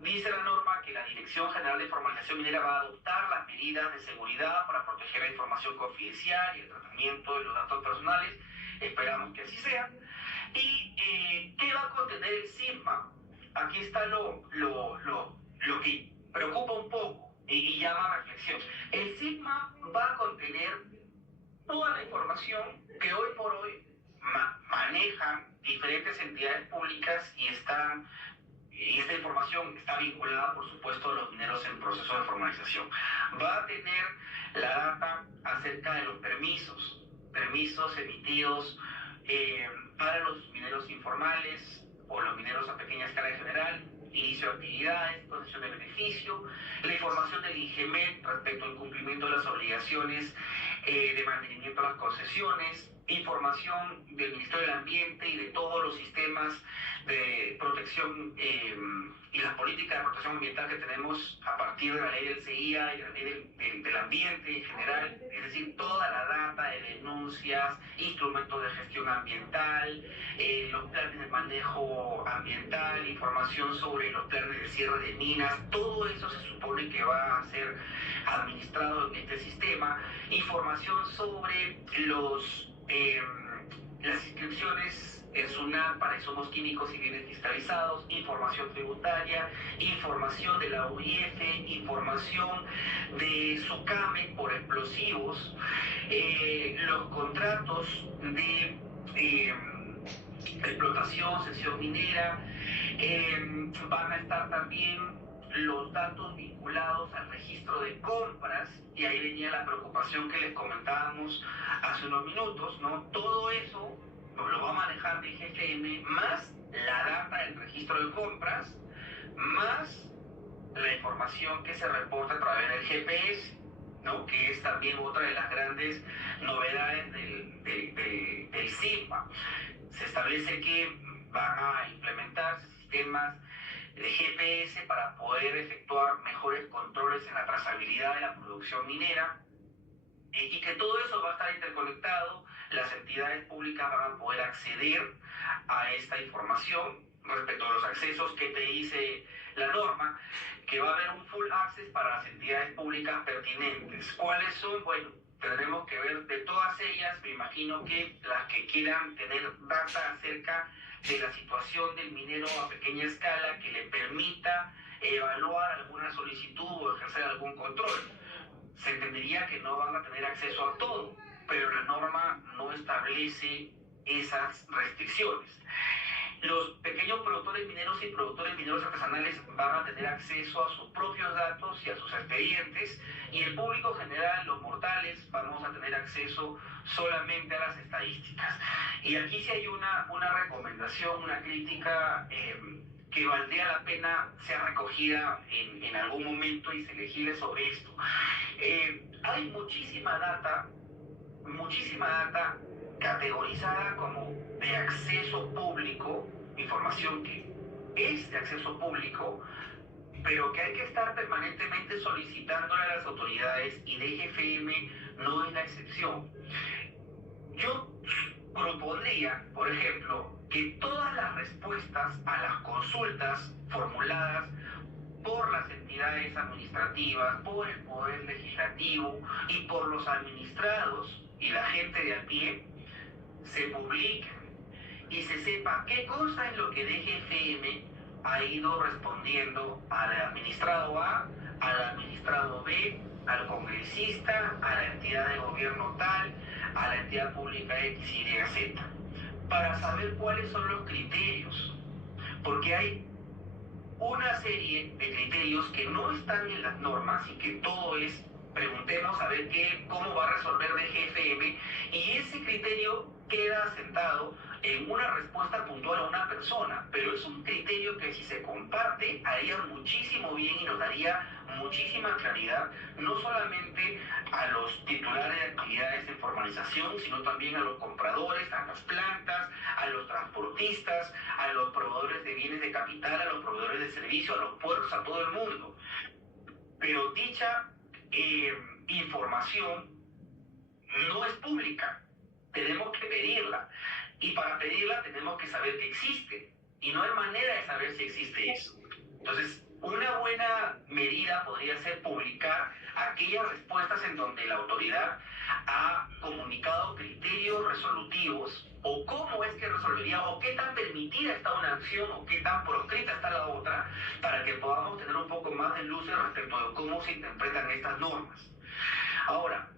Dice la norma que la Dirección General de Formalización Minera va a adoptar las medidas de seguridad para proteger la información confidencial y el tratamiento de los datos personales. Esperamos que así sea. ¿Y qué va a contener el SIGMA? Aquí está lo que preocupa un poco y llama a reflexión. El SIGMA va a contener toda la información que hoy por hoy manejan diferentes entidades públicas, y esta información está vinculada, por supuesto, a los mineros en proceso de formalización. Va a tener la data acerca de los permisos emitidos para los mineros informales o los mineros a pequeña escala en general, inicio de actividades, concesión de beneficio, la información del INGEMET respecto al cumplimiento de las obligaciones de mantenimiento de las concesiones, información del Ministerio del Ambiente y de todos los sistemas de protección y las políticas de protección ambiental que tenemos a partir de la ley del CIA y la ley del ambiente en general, es decir, toda la data de denuncias, instrumentos de gestión ambiental, los planes de manejo ambiental, información sobre los planes de cierre de minas, todo eso se supone que va a ser administrado en este sistema, información sobre las inscripciones en SUNAT para insumos químicos y bienes fiscalizados, información tributaria, información de la UIF, información de SUCAME por explosivos, los contratos de explotación, cesión minera, van a estar también los datos vinculados al registro de compras, y ahí venía la preocupación que les comentábamos hace unos minutos, ¿no? Todo eso lo va a manejar DGFM, más la data del registro de compras, más la información que se reporta a través del GPS, ¿no? Que es también otra de las grandes novedades del SIGMA. Se establece que van a implementarse sistemas de GPS para poder efectuar mejores controles en la trazabilidad de la producción minera, y que todo eso va a estar interconectado. Las entidades públicas van a poder acceder a esta información respecto a los accesos que te dice la norma, que va a haber un full access para las entidades públicas pertinentes. ¿Cuáles son? Bueno, tendremos que ver de todas ellas. Me imagino que las que quieran tener data acerca de la situación del minero a pequeña escala que le permita evaluar alguna solicitud o ejercer algún control. Se entendería que no van a tener acceso a todo, pero la norma no establece esas restricciones. Los pequeños productores mineros y productores mineros artesanales van a tener acceso a sus propios datos y a sus expedientes, y el público general, los mortales, vamos a tener acceso solamente a las estadísticas. Y aquí sí hay una recomendación, una crítica que valdría la pena sea recogida en algún momento y se legisle sobre esto. Hay muchísima data categorizada como de acceso público, información que es de acceso público, pero que hay que estar permanentemente solicitándole a las autoridades, y DGFM no es la excepción. Yo propondría, por ejemplo, que todas las respuestas a las consultas formuladas por las entidades administrativas, por el Poder Legislativo y por los administrados y la gente de a pie, se publiquen y se sepa qué cosa es lo que DGFM ha ido respondiendo al administrado A, al administrado B, al congresista, a la entidad de gobierno tal, a la entidad pública X, Y, Z, para saber cuáles son los criterios, porque hay una serie de criterios que no están en las normas y que todo es preguntemos a ver cómo va a resolver DGFM, y ese criterio queda asentado en una respuesta puntual a una persona, pero es un criterio que si se comparte haría muchísimo bien y nos daría muchísima claridad, no solamente a los titulares de actividades de formalización, sino también a los compradores, a las plantas, a los transportistas, a los proveedores de bienes de capital, a los proveedores de servicios, a los puertos, a todo el mundo. Pero dicha información no es pública, tenemos que pedirla, y para pedirla tenemos que saber que existe, y no hay manera de saber si existe eso. Entonces, una buena medida podría ser publicar aquellas respuestas en donde la autoridad ha comunicado criterios resolutivos, o cómo es que resolvería, o qué tan permitida está una acción, o qué tan proscrita está la otra, para que podamos tener un poco más de luces respecto de cómo se interpretan estas normas. Ahora,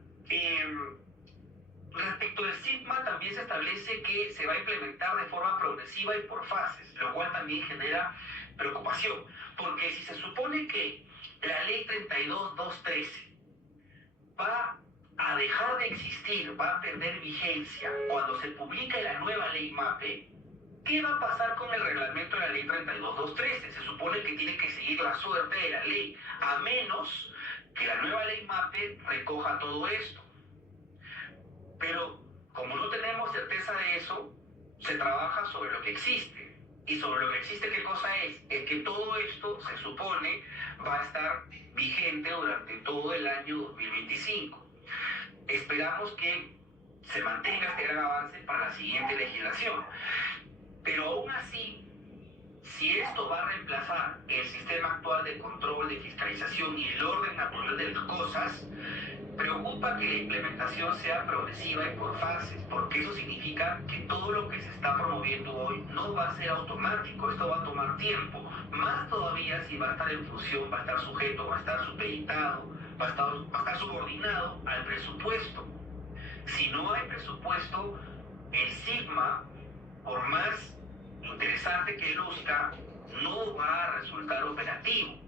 respecto del SIGMA, también se establece que se va a implementar de forma progresiva y por fases, lo cual también genera preocupación, porque si se supone que la ley 32.213 va a dejar de existir, va a perder vigencia cuando se publica la nueva ley MAPE, ¿qué va a pasar con el reglamento de la ley 32.213? Se supone que tiene que seguir la suerte de la ley, a menos que la nueva ley MAPE recoja todo esto. Pero como no tenemos certeza de eso, se trabaja sobre lo que existe. Y sobre lo que existe, ¿qué cosa es? Es que todo esto, se supone, va a estar vigente durante todo el año 2025. Esperamos que se mantenga este gran avance para la siguiente legislación. Pero aún así, si esto va a reemplazar el sistema actual de control, de fiscalización y el orden natural de las cosas, preocupa que la implementación sea progresiva y por fases, porque eso significa que todo lo que se está promoviendo hoy no va a ser automático, esto va a tomar tiempo, más todavía si va a estar en función, va a estar sujeto, va a estar supeditado, va a estar subordinado al presupuesto. Si no hay presupuesto, el SIGMA, por más interesante que luzca, no va a resultar operativo.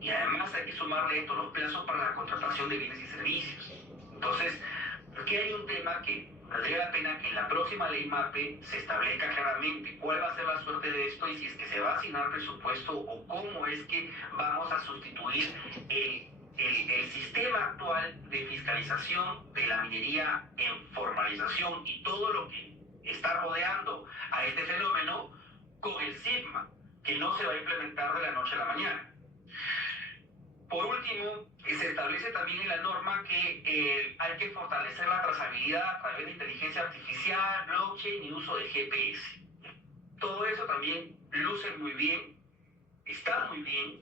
Y además hay que sumarle esto los plazos para la contratación de bienes y servicios. Entonces, aquí hay un tema que valdría la pena que en la próxima ley MAPE se establezca claramente cuál va a ser la suerte de esto, y si es que se va a asignar presupuesto, o cómo es que vamos a sustituir el sistema actual de fiscalización de la minería en formalización y todo lo que está rodeando a este fenómeno con el SIGMA. que no se va a implementar de la noche a la mañana. Por último, se establece también en la norma que hay que fortalecer la trazabilidad a través de inteligencia artificial, blockchain y uso de GPS. Todo eso también luce muy bien, está muy bien,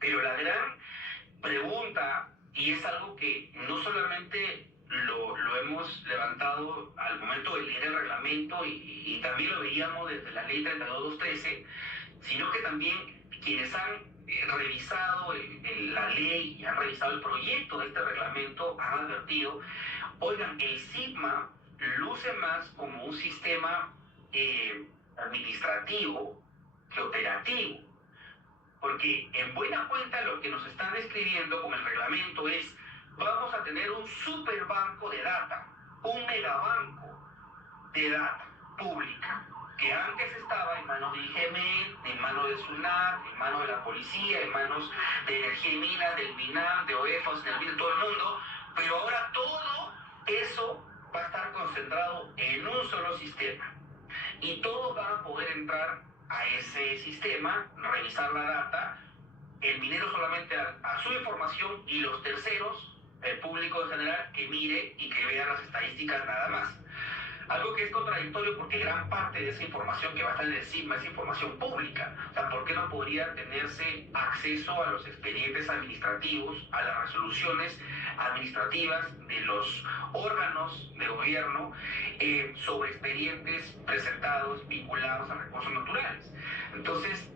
pero la gran pregunta, y es algo que no solamente lo hemos levantado al momento de leer el reglamento y también lo veíamos desde la ley 32213, sino que también quienes han revisado la ley y han revisado el proyecto de este reglamento han advertido, oigan, el SIGMA luce más como un sistema administrativo que operativo, porque en buena cuenta lo que nos están describiendo con el reglamento es: vamos a tener un super banco de data, un megabanco de data pública, que antes estaba en manos de IGM, en manos de SUNAT, en manos de la policía, en manos de Energía y Minas, del MINAM, de OEFOS, de todo el mundo, pero ahora todo eso va a estar concentrado en un solo sistema y todos van a poder entrar a ese sistema, revisar la data, el minero solamente a su información y los terceros, el público en general, que mire y que vea las estadísticas nada más. Algo que es contradictorio porque gran parte de esa información que va a estar en el SIGMA es información pública. O sea, ¿por qué no podría tenerse acceso a los expedientes administrativos, a las resoluciones administrativas de los órganos de gobierno sobre expedientes presentados vinculados a recursos naturales? Entonces,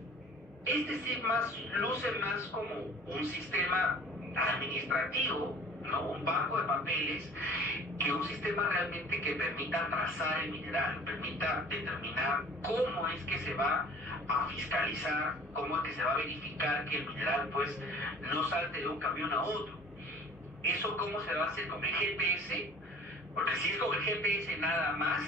este SIGMA luce más como un sistema administrativo, ¿no? Un banco de papeles, que un sistema realmente que permita trazar el mineral, permita determinar cómo es que se va a fiscalizar, cómo es que se va a verificar que el mineral pues no salte de un camión a otro. ¿Eso cómo se va a hacer con el GPS? Porque si es con el GPS nada más,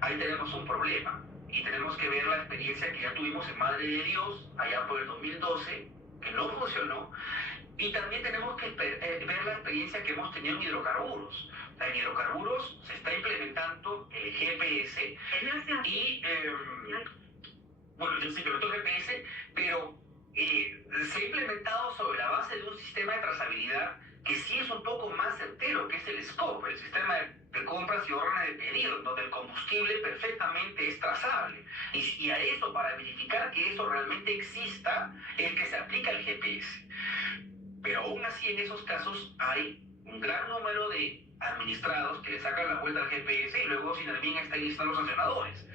ahí tenemos un problema. Y tenemos que ver la experiencia que ya tuvimos en Madre de Dios, allá por el 2012, que no funcionó. Y también tenemos que ver la experiencia que hemos tenido en hidrocarburos. O sea, en hidrocarburos se está implementando el GPS y, bueno, yo sí que meto GPS, pero se ha implementado sobre la base de un sistema de trazabilidad que sí es un poco más certero, que es el SCOPE, el sistema de compras y órdenes de pedido, donde el combustible perfectamente es trazable. Y a eso, para verificar que eso realmente exista, es que se aplica el GPS. Pero aún así, en esos casos hay un gran número de administrados que le sacan la vuelta al GPS y luego sin termina están listando los sancionadores.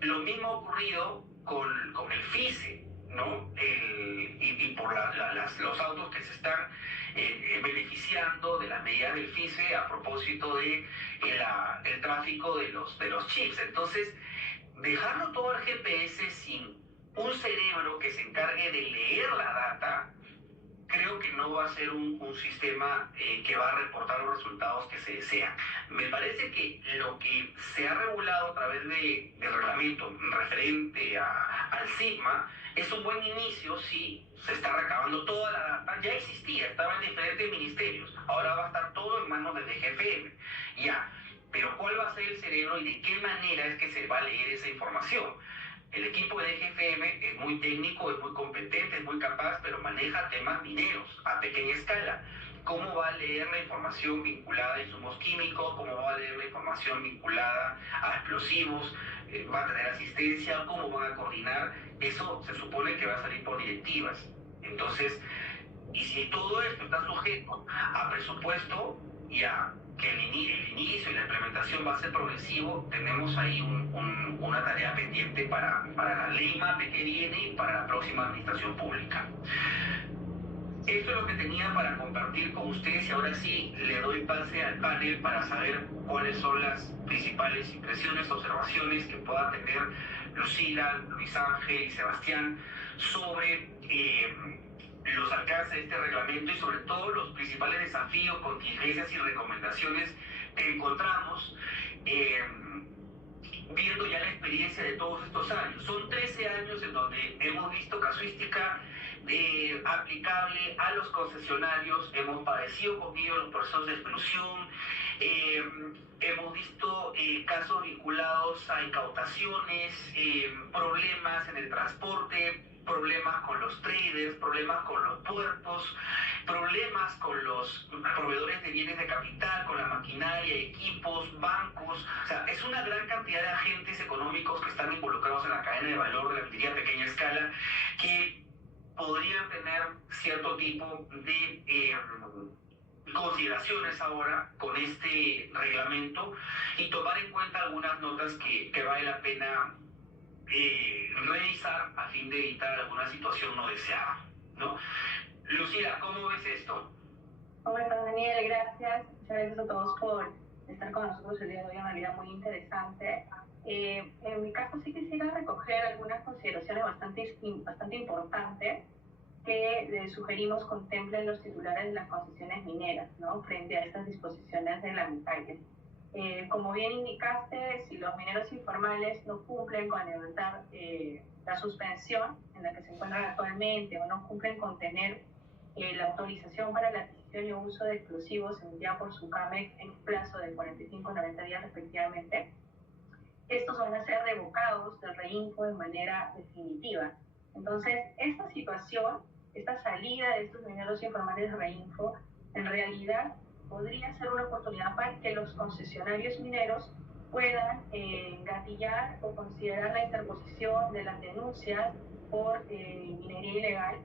Lo mismo ha ocurrido con el FICE, ¿no? Y por los autos que se están beneficiando de las medidas del FICE a propósito de el tráfico de los chips. Entonces, dejarlo todo al GPS sin un cerebro que se encargue de leer la data, creo que no va a ser un sistema que va a reportar los resultados que se desean. Me parece que lo que se ha regulado a través del reglamento referente al SIGMA es un buen inicio. Si se está recabando toda la data, ya existía, estaba en diferentes ministerios, ahora va a estar todo en manos del DGFM. Ya, pero ¿cuál va a ser el cerebro y de qué manera es que se va a leer esa información? El equipo de DGFM es muy técnico, es muy competente, es muy capaz, pero maneja temas mineros a pequeña escala. ¿Cómo va a leer la información vinculada a insumos químicos? ¿Cómo va a leer la información vinculada a explosivos? ¿Va a tener asistencia? ¿Cómo van a coordinar? Eso se supone que va a salir por directivas. Entonces, y si todo esto está sujeto a presupuesto y a que el inicio y la implementación va a ser progresivo, tenemos ahí una tarea pendiente para la ley MAPE que viene y para la próxima administración pública. Esto es lo que tenía para compartir con ustedes y ahora sí le doy pase al panel para saber cuáles son las principales impresiones, observaciones que pueda tener Lucila, Luis Ángel y Sebastián sobre los alcances de este reglamento y sobre todo los principales desafíos, contingencias y recomendaciones que encontramos viendo ya la experiencia de todos estos años. Son 13 años en donde hemos visto casuística aplicable a los concesionarios. Hemos padecido con ello los procesos de exclusión. Hemos visto casos vinculados a incautaciones, problemas en el transporte, problemas con los traders, problemas con los puertos, problemas con los proveedores de bienes de capital, con la maquinaria, equipos, bancos. O sea, es una gran cantidad de agentes económicos que están involucrados en la cadena de valor de la minería a pequeña escala que podrían tener cierto tipo de consideraciones ahora con este reglamento y tomar en cuenta algunas notas que vale la pena revisar a fin de evitar alguna situación no deseada, ¿no? Lucila, ¿cómo ves esto? ¿Cómo estás, Daniel? Gracias. Muchas gracias a todos por estar con nosotros el día de hoy, una realidad muy interesante. En mi caso sí quisiera recoger algunas consideraciones bastante importantes que sugerimos contemplen los titulares de las concesiones mineras, ¿no?, frente a estas disposiciones reglamentarias. Como bien indicaste, si los mineros informales no cumplen con levantar la suspensión en la que se encuentran actualmente o no cumplen con tener la autorización para la adquisición y uso de explosivos emitida por SUCAMEC en un plazo de 45 y 90 días respectivamente, estos van a ser revocados del REINFO de manera definitiva. Entonces, esta situación, esta salida de estos mineros informales de REINFO, en realidad podría ser una oportunidad para que los concesionarios mineros puedan gatillar o considerar la interposición de las denuncias por minería ilegal,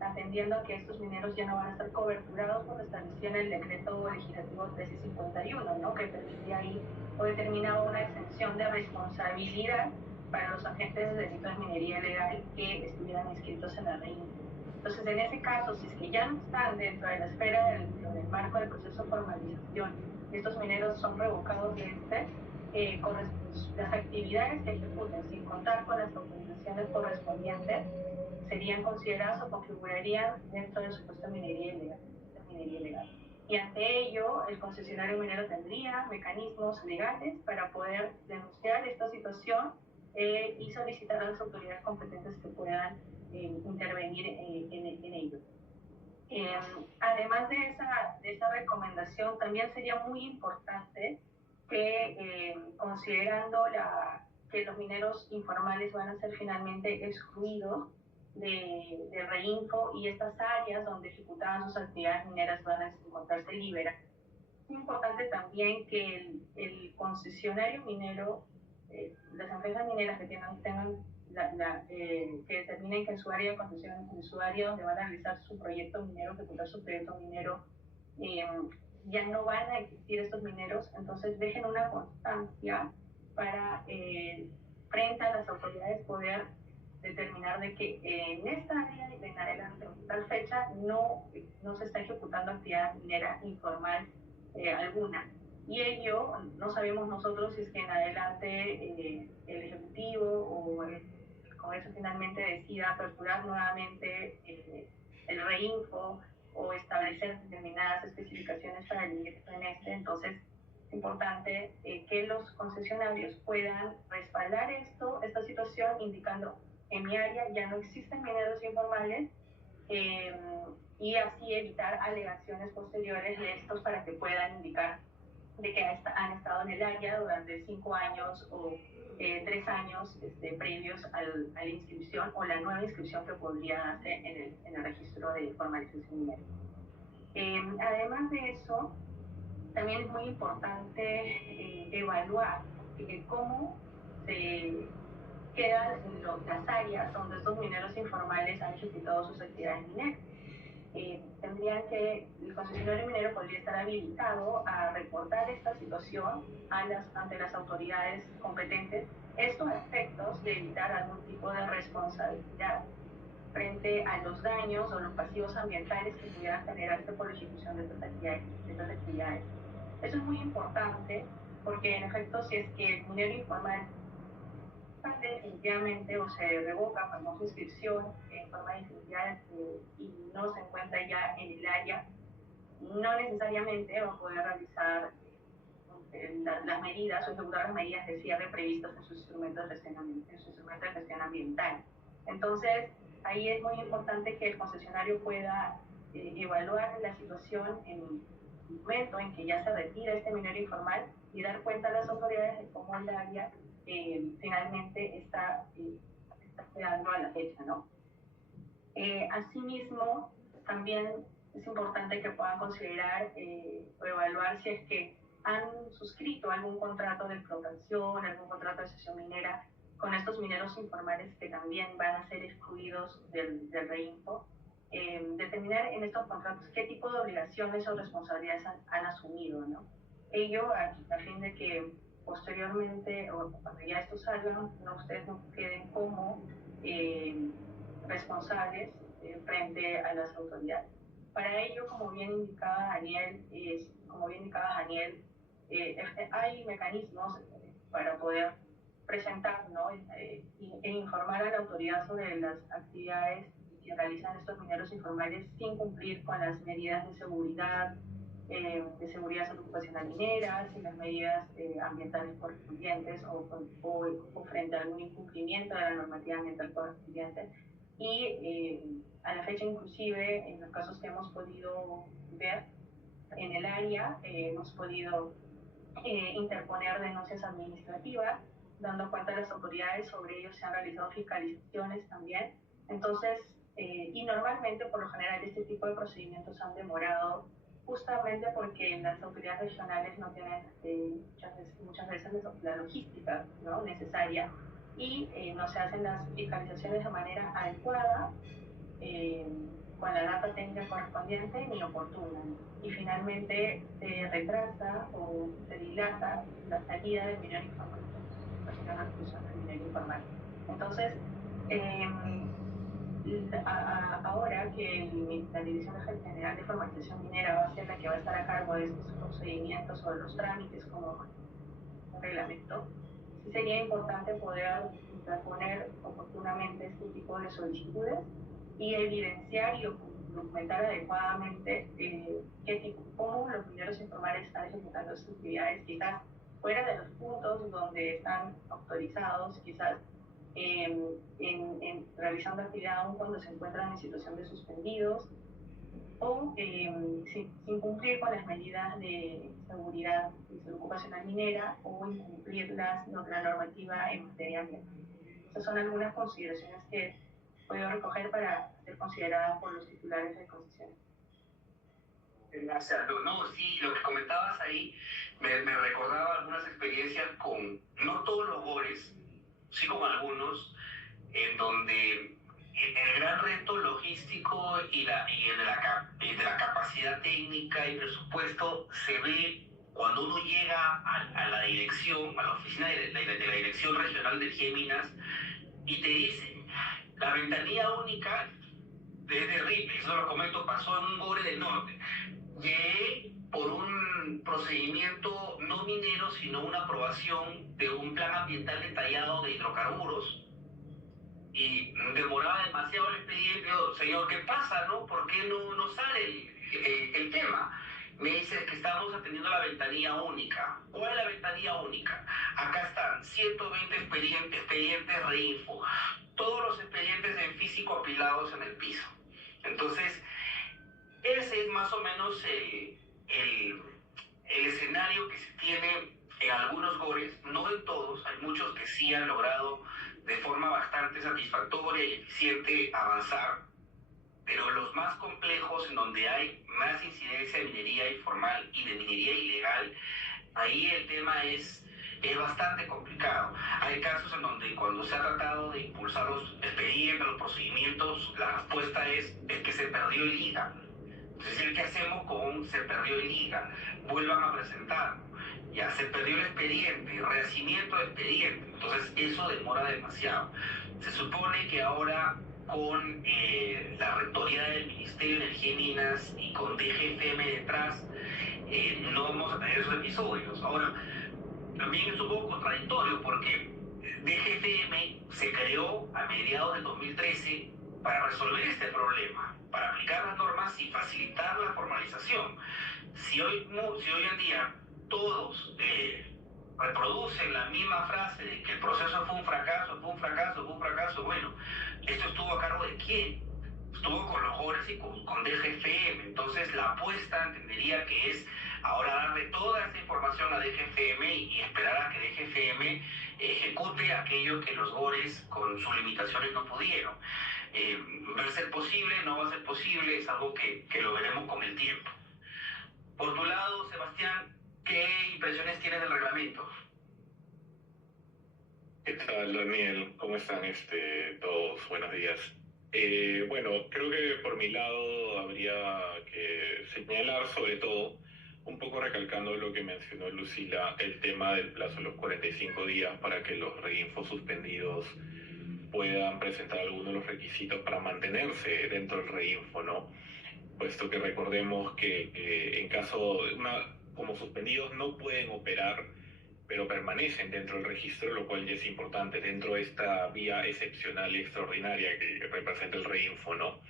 atendiendo a que estos mineros ya no van a estar coberturados por lo establecido en el decreto legislativo 1351, ¿no?, que permitía ahí o determinaba una exención de responsabilidad para los agentes de delito de minería ilegal que estuvieran inscritos en la ley. Entonces, en ese caso, si es que ya no están dentro de la esfera del marco del proceso de formalización, estos mineros son revocados de con las actividades que ejecuten sin contar con las autorizaciones correspondientes serían consideradas o configurarían dentro del supuesto de minería ilegal. Y ante ello, el concesionario minero tendría mecanismos legales para poder denunciar esta situación y solicitar a las autoridades competentes que puedan intervenir en ello. Además de esa recomendación, también sería muy importante que, considerando que los mineros informales van a ser finalmente excluidos de REINFO y estas áreas donde ejecutaban sus actividades mineras van a encontrarse libres. Es importante también que el concesionario minero, las empresas mineras que tengan que determinen que en su área de concesión, en su área donde van a realizar su proyecto minero, ejecutar su proyecto minero, ya no van a existir estos mineros, entonces dejen una constancia para frente a las autoridades poder determinar de que en esta área en adelante, en tal fecha, no se está ejecutando actividad minera informal alguna. Y ello no sabemos nosotros si es que en adelante el Ejecutivo o el Congreso finalmente decida aperturar nuevamente el REINFO o establecer determinadas especificaciones para el ingreso en entonces es importante que los concesionarios puedan respaldar esta situación, indicando en mi área ya no existen mineros informales y así evitar alegaciones posteriores de estos para que puedan indicar de que han estado en el área durante 5 años o 3 años previos a la inscripción o la nueva inscripción que podría darse en el registro de formalización minera. Además de eso, también es muy importante evaluar cómo se quedan las áreas donde estos mineros informales han ejecutado sus actividades mineras. El concesionario minero podría estar habilitado a reportar esta situación ante las autoridades competentes, estos efectos de evitar algún tipo de responsabilidad frente a los daños o los pasivos ambientales que pudieran generarse por la ejecución de estas actividades. Eso es muy importante porque, en efecto, si es que el minero informal definitivamente o se revoca por no su inscripción en forma definitiva y no se encuentra ya en el área, no necesariamente va a poder realizar las medidas o ejecutar las medidas de cierre previstas en sus instrumentos de gestión ambiental. Entonces, ahí es muy importante que el concesionario pueda evaluar la situación en el momento en que ya se retira este minero informal y dar cuenta a las autoridades de cómo el área finalmente está quedando a la fecha, ¿no? Asimismo, también es importante que puedan considerar o evaluar si es que han suscrito algún contrato de explotación, algún contrato de cesión minera con estos mineros informales que también van a ser excluidos del REINFO. Determinar en estos contratos qué tipo de obligaciones o responsabilidades han asumido, ¿no? Ello a fin de que posteriormente, o cuando ya estos salgan, ustedes no queden como responsables frente a las autoridades. Para ello, como bien indicaba Daniel, hay mecanismos para poder presentar, ¿no? E informar a la autoridad sobre las actividades que realizan estos mineros informales sin cumplir con las medidas de seguridad ocupacional minera, sin las medidas ambientales correspondientes o frente a algún incumplimiento de la normativa ambiental correspondiente. Y a la fecha, inclusive, en los casos que hemos podido ver en el área, hemos podido interponer denuncias administrativas, dando cuenta a las autoridades. Sobre ello se han realizado fiscalizaciones también. Entonces, y normalmente, por lo general, este tipo de procedimientos han demorado justamente porque las autoridades regionales no tienen muchas veces la logística, ¿no?, necesaria, y no se hacen las fiscalizaciones de manera adecuada, con la data técnica correspondiente ni oportuna, y finalmente se retrasa o se dilata la salida del minero informal, la exclusión del minero informal. Entonces, ahora que la Dirección General de Formalización Minera va a ser la que va a estar a cargo de estos procedimientos o de los trámites como un reglamento, sí sería importante poder interponer oportunamente este tipo de solicitudes y evidenciar y documentar adecuadamente cómo los mineros informales están ejecutando sus actividades, quizás fuera de los puntos donde están autorizados, quizás realizando actividad aún cuando se encuentran en situación de suspendidos, o sin cumplir con las medidas de seguridad y salud ocupacional minera, o incumplir la normativa en materia ambiental. Estas son algunas consideraciones que puedo recoger para ser consideradas por los titulares de concesiones. Gracias. No, sí, lo que comentabas ahí me recordaba algunas experiencias con, no todos los GORES, sí con algunos, en donde el gran reto logístico y de la capacidad técnica y presupuesto se ve cuando uno llega a la dirección, a la oficina de la Dirección Regional de Energía y Minas, y te dicen, la ventanilla única es terrible, eso lo comento, pasó en un GORE del norte. Llegué por un procedimiento no minero, sino una aprobación de un plan ambiental detallado de hidrocarburos, y demoraba demasiado el expediente. Yo, señor, ¿qué pasa, no? ¿Por qué no sale el tema? Me dice que estamos atendiendo la ventanilla única. ¿Cuál es la ventanilla única? Acá están 120 expedientes REINFO, todos los expedientes en físico apilados en el piso. Entonces, ese es más o menos el escenario que se tiene en algunos GORES, no en todos. Hay muchos que sí han logrado de forma bastante satisfactoria y eficiente avanzar, pero los más complejos, en donde hay más incidencia de minería informal y de minería ilegal, ahí el tema es bastante complicado. Hay casos en donde, cuando se ha tratado de impulsar los expedientes, los procedimientos, la respuesta es que se perdió el IGA. Es decir, ¿qué hacemos con se perdió el IGA? Vuelvan a presentarlo. Ya se perdió el expediente, rehacimiento de expediente. Entonces eso demora demasiado. Se supone que ahora, con la rectoría del Ministerio de Energía y Minas y con DGFM detrás, no vamos a tener esos episodios. Ahora, también es un poco contradictorio, porque DGFM se creó a mediados del 2013 para resolver este problema, para aplicar las normas y facilitar la formalización. Si hoy en día todos reproducen la misma frase de que el proceso fue un fracaso, bueno, ¿Esto estuvo a cargo de quién? Estuvo con los jóvenes y con DGFM. Entonces la apuesta entendería que es ahora darle toda esa información a DGFM y esperar a que DGFM ejecute aquello que los GORES con sus limitaciones no pudieron. ¿Va a ser posible? ¿No va a ser posible? Es algo que lo veremos con el tiempo. Por tu lado, Sebastián, ¿qué impresiones tienes del reglamento? ¿Qué tal, Daniel? ¿Cómo están todos? Buenos días. Bueno, creo que por mi lado habría que señalar sobre todo, un poco recalcando lo que mencionó Lucila, el tema del plazo de los 45 días para que los reinfos suspendidos puedan presentar algunos de los requisitos para mantenerse dentro del reinfo, ¿no? Puesto que recordemos que en caso de como suspendidos no pueden operar, pero permanecen dentro del registro, lo cual ya es importante dentro de esta vía excepcional y extraordinaria que representa el reinfo, ¿no?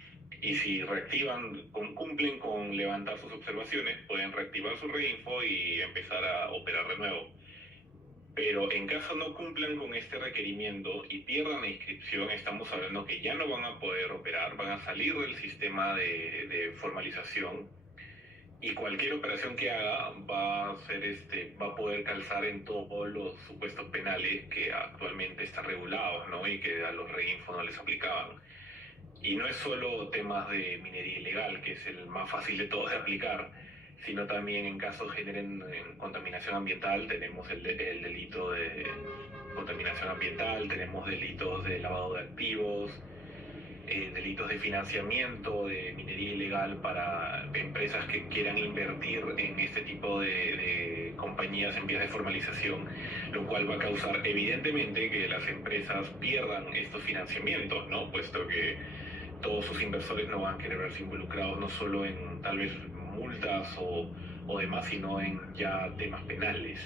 Y si reactivan, cumplen con levantar sus observaciones, pueden reactivar su reinfo y empezar a operar de nuevo. Pero en caso no cumplan con este requerimiento y pierdan la inscripción, estamos hablando que ya no van a poder operar, van a salir del sistema de formalización, y cualquier operación que haga va a poder calzar en todos los supuestos penales que actualmente están regulados, ¿no? Y que a los reinfo no les aplicaban. Y no es solo temas de minería ilegal, que es el más fácil de todos de aplicar, sino también en casos generen contaminación ambiental, tenemos el delito de contaminación ambiental, tenemos delitos de lavado de activos, delitos de financiamiento de minería ilegal para empresas que quieran invertir en este tipo de compañías en vías de formalización, lo cual va a causar evidentemente que las empresas pierdan estos financiamientos, ¿no? Puesto que todos sus inversores no van a querer verse involucrados no solo en tal vez multas o demás, sino en ya temas penales.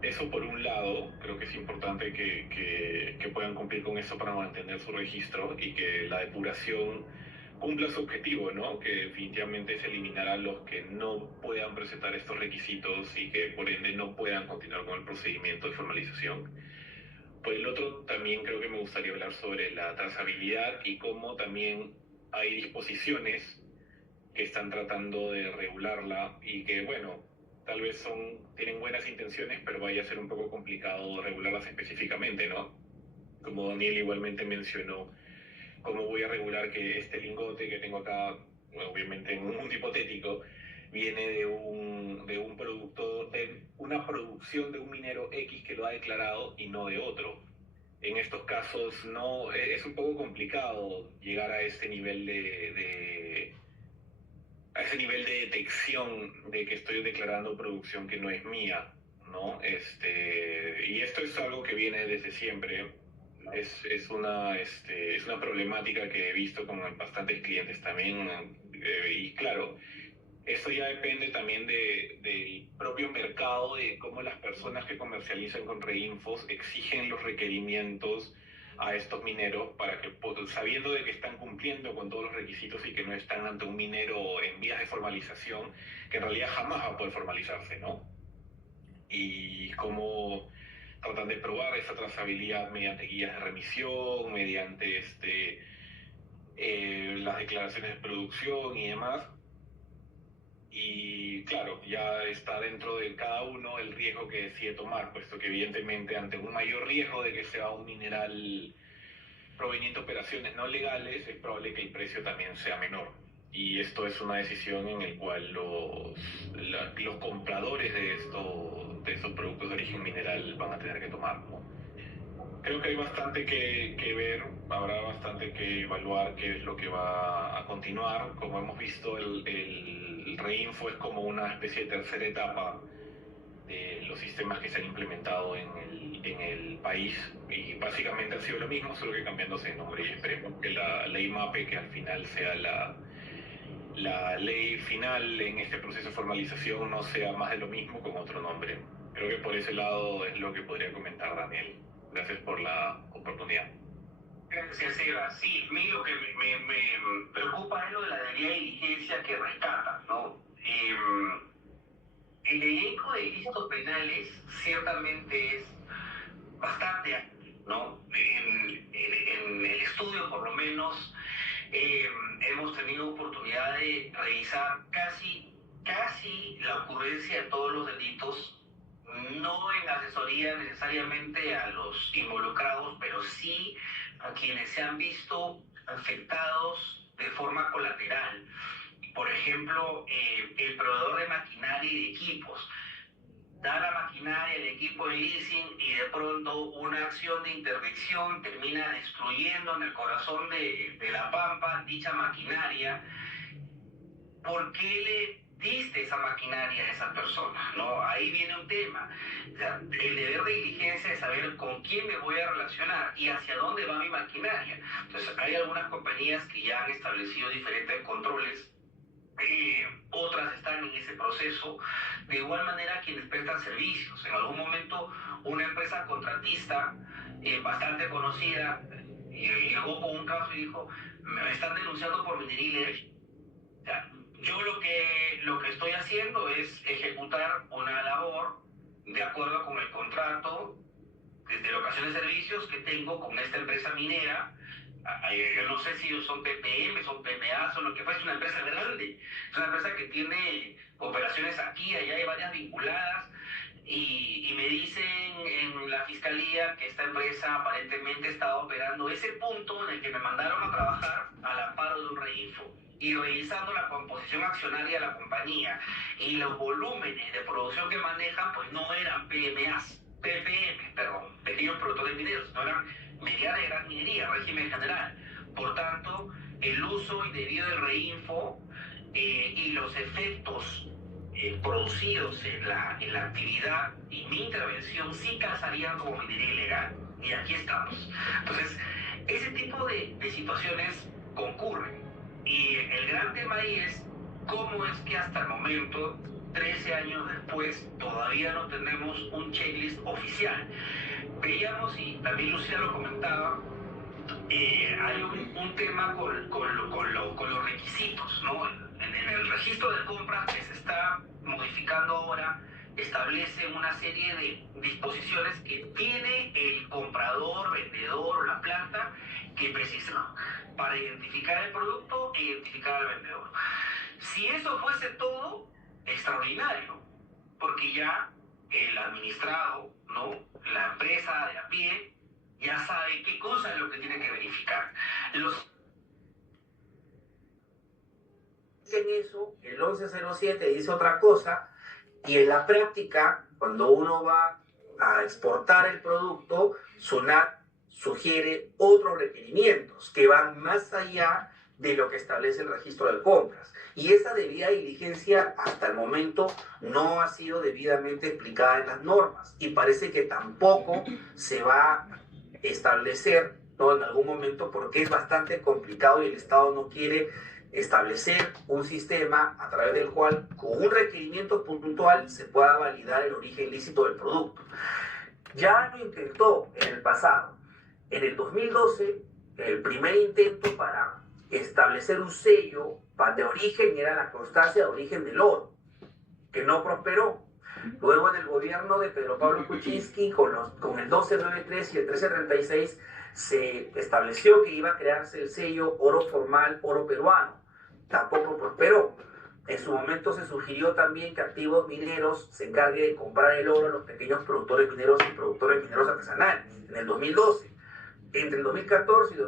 Eso por un lado, creo que es importante que puedan cumplir con eso para mantener su registro y que la depuración cumpla su objetivo, ¿no? Que definitivamente se eliminará a los que no puedan presentar estos requisitos y que por ende no puedan continuar con el procedimiento de formalización. Por el otro, también creo que me gustaría hablar sobre la trazabilidad y cómo también hay disposiciones que están tratando de regularla y que, bueno, tal vez tienen buenas intenciones, pero vaya a ser un poco complicado regularlas específicamente, ¿no? Como Daniel igualmente mencionó, ¿cómo voy a regular que este lingote que tengo acá, bueno, obviamente en un mundo hipotético, viene de un producto, de una producción de un minero X que lo ha declarado y no de otro? En estos casos no, es un poco complicado llegar a ese nivel a ese nivel de detección de que estoy declarando producción que no es mía, ¿no? Y esto es algo que viene desde siempre. Es una problemática que he visto con bastantes clientes también. Y claro, esto ya depende también del propio mercado, de cómo las personas que comercializan con reinfos exigen los requerimientos a estos mineros para que, sabiendo de que están cumpliendo con todos los requisitos y que no están ante un minero en vías de formalización, que en realidad jamás va a poder formalizarse, ¿no? Y cómo tratan de probar esa trazabilidad mediante guías de remisión, mediante las declaraciones de producción y demás. Y claro, ya está dentro de cada uno el riesgo que decide tomar, puesto que evidentemente ante un mayor riesgo de que sea un mineral proveniente de operaciones no legales, es probable que el precio también sea menor. Y esto es una decisión en la cual los compradores de estos productos de origen mineral van a tener que tomar, ¿no? Creo que hay bastante que ver, habrá bastante que evaluar qué es lo que va a continuar. Como hemos visto, el reinfo es como una especie de tercera etapa de los sistemas que se han implementado en el país, y básicamente ha sido lo mismo, solo que cambiándose de nombre, y esperemos que la ley MAPE, que al final sea la ley final en este proceso de formalización, no sea más de lo mismo con otro nombre. Creo que por ese lado es lo que podría comentar Daniel. Gracias por la oportunidad. Gracias, Eva. Sí, a mí lo que me preocupa es lo de la debida diligencia que rescata, ¿no? El elenco de delitos penales ciertamente es bastante amplio, ¿no? menos hemos tenido oportunidad de revisar casi la ocurrencia de todos los delitos, no en asesoría necesariamente a los involucrados, pero sí a quienes se han visto afectados de forma colateral. Por ejemplo, el proveedor de maquinaria y de equipos da la maquinaria, el equipo de leasing, y de pronto una acción de interdicción termina destruyendo en el corazón de La Pampa dicha maquinaria. ¿Por qué le diste esa maquinaria a esa persona? ¿No? Ahí viene un tema. El deber de diligencia es saber con quién me voy a relacionar y hacia dónde va mi maquinaria. Entonces, hay algunas compañías que ya han establecido diferentes controles, otras están en ese proceso. De igual manera, quienes prestan servicios. En algún momento, una empresa contratista bastante conocida llegó con un caso y dijo: me están denunciando por minería ilegal. O sea, yo lo que estoy haciendo es ejecutar una labor de acuerdo con el contrato de locación de servicios que tengo con esta empresa minera. Yo no sé si son PPM, son PMA, son lo que fuera. Es una empresa grande, es una empresa que tiene operaciones aquí, allá, y varias vinculadas, y me dicen en la fiscalía que esta empresa aparentemente estaba operando ese punto en el que me mandaron a trabajar al amparo de un reinfo. Y revisando la composición accionaria de la compañía y los volúmenes de producción que manejan, pues no eran PPM, pequeños productores mineros, no eran mediana y gran minería, régimen general. Por tanto, el uso indebido del reinfo y los efectos producidos en la actividad y mi intervención sí casarían como minería ilegal. Y aquí estamos. Entonces, ese tipo de situaciones concurren. Y el gran tema ahí es cómo es que hasta el momento, 13 años después, todavía no tenemos un checklist oficial. Veíamos, y también Lucía lo comentaba, hay un tema con los requisitos, ¿no? En el registro de compras que se está modificando ahora, establece una serie de disposiciones que tiene el comprador, vendedor o la planta que precisar para identificar el producto e identificar al vendedor. Si eso fuese todo, extraordinario, porque ya el administrado, ¿no?, la empresa de a pie, ya sabe qué cosa es lo que tiene que verificar. En eso, el 1107 dice otra cosa, y en la práctica, cuando uno va a exportar el producto, SUNAT sugiere otros requerimientos que van más allá de lo que establece el registro de compras. Y esa debida diligencia hasta el momento no ha sido debidamente explicada en las normas, y parece que tampoco se va a establecer, ¿no?, en algún momento, porque es bastante complicado y el Estado no quiere establecer un sistema a través del cual, con un requerimiento puntual, se pueda validar el origen lícito del producto. Ya lo intentó en el pasado. En el 2012, el primer intento para establecer un sello de origen era la constancia de origen del oro, que no prosperó. Luego, en el gobierno de Pedro Pablo Kuczynski, con el 1293 y el 1336, se estableció que iba a crearse el sello oro formal, oro peruano. Tampoco prosperó. En su momento se sugirió también que Activos Mineros se encargue de comprar el oro a los pequeños productores mineros y productores mineros artesanales, en el 2012. Entre el 2014 y